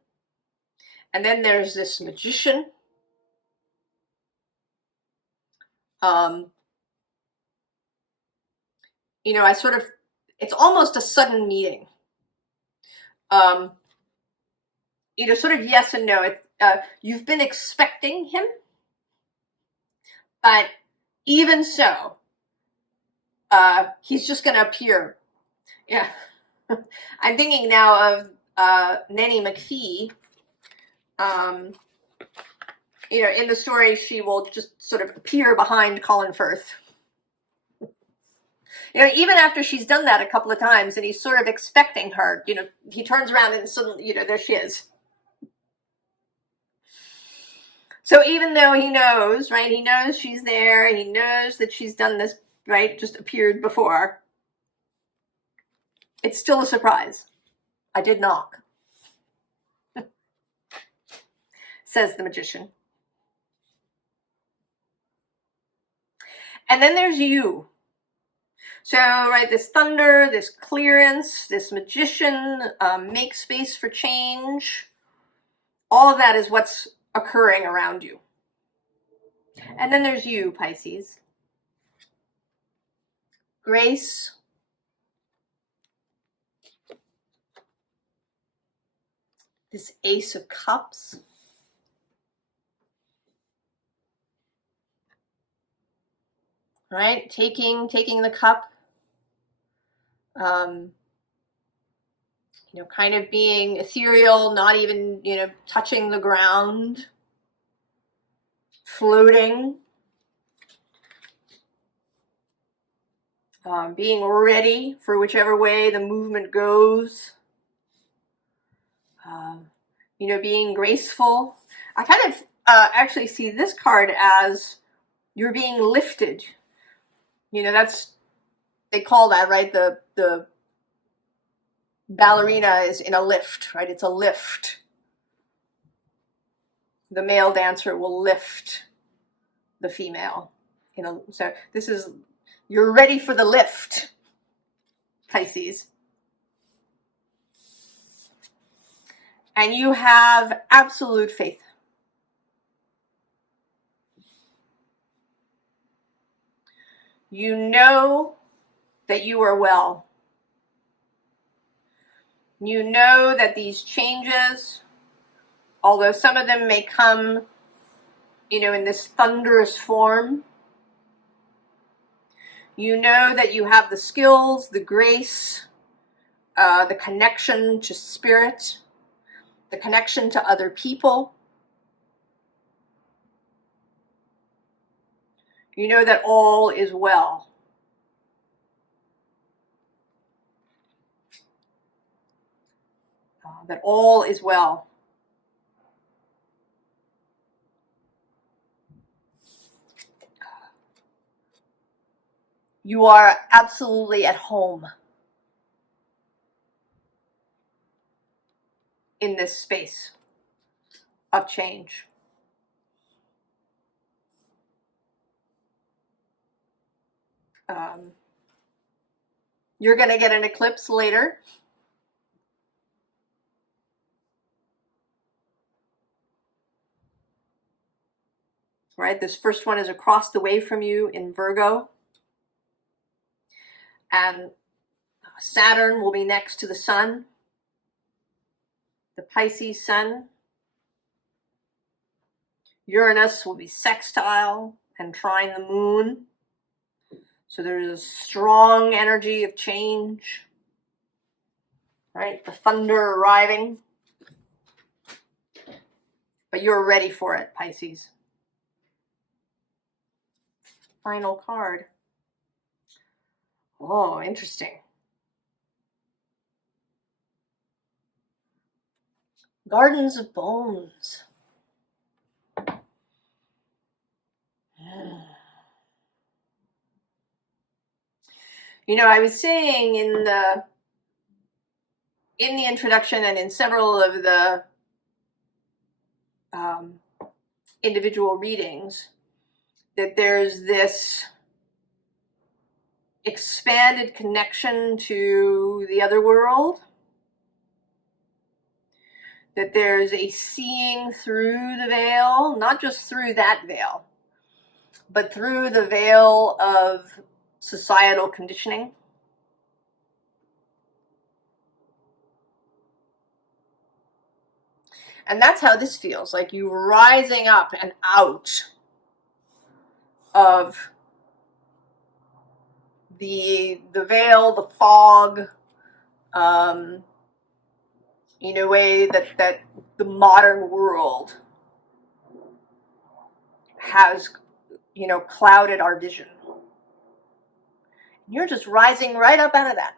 And then there's this Magician. You know, it's almost a sudden meeting. You know, sort of yes and no. You've been expecting him, but even so, he's just going to appear. Yeah. I'm thinking now of Nanny McPhee. You know, in the story, she will just sort of appear behind Colin Firth. You know, even after she's done that a couple of times and he's sort of expecting her, you know, he turns around and suddenly, you know, there she is. So even though he knows, right, he knows she's there, he knows that she's done this, right, just appeared before, it's still a surprise. I did knock, says the Magician. And then there's you. So, right, this thunder, this clearance, this Magician, make space for change. All of that is what's occurring around you. And then there's you, Pisces. Grace. This Ace of Cups. Right, taking the cup. You know, kind of being ethereal, not even, you know, touching the ground, floating, being ready for whichever way the movement goes, you know, being graceful. I kind of actually see this card as you're being lifted. You know, they call that, right, the ballerina is in a lift, right? It's a lift. The male dancer will lift the female. You know, so this is, you're ready for the lift, Pisces. And you have absolute faith. You know that you are well. You know that these changes, although some of them may come, you know, in this thunderous form, you know that you have the skills, the grace, the connection to spirit, the connection to other people. You know that all is well. That all is well. You are absolutely at home in this space of change. You're going to get an eclipse later. Right? This first one is across the way from you in Virgo. And Saturn will be next to the sun, the Pisces sun. Uranus will be sextile and trine the moon. So there's a strong energy of change, right? The thunder arriving. But you're ready for it, Pisces. Final card. Oh, interesting. Gardens of Bones. You know, I was saying in the introduction and in several of the individual readings that there's this expanded connection to the other world, that there's a seeing through the veil, not just through that veil, but through the veil of societal conditioning. And that's how this feels, like you rising up and out of the veil, the fog, in a way that the modern world has, you know, clouded our vision. You're just rising right up out of that.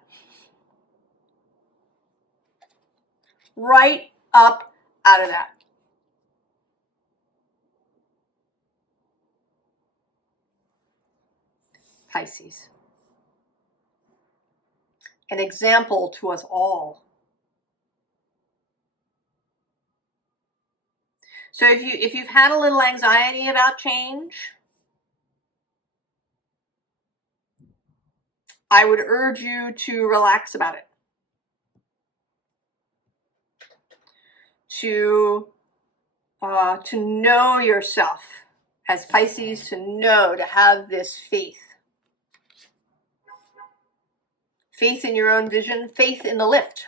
Right up out of that. Pisces. An example to us all. So if you've had a little anxiety about change, I would urge you to relax about it. To know yourself as Pisces, to have this faith. Faith in your own vision, faith in the lift.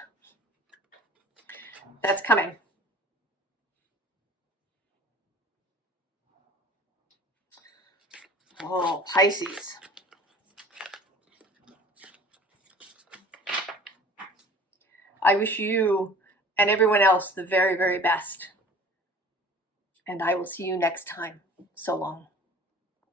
That's coming. Oh, Pisces. I wish you and everyone else the very, very best. And I will see you next time. So long.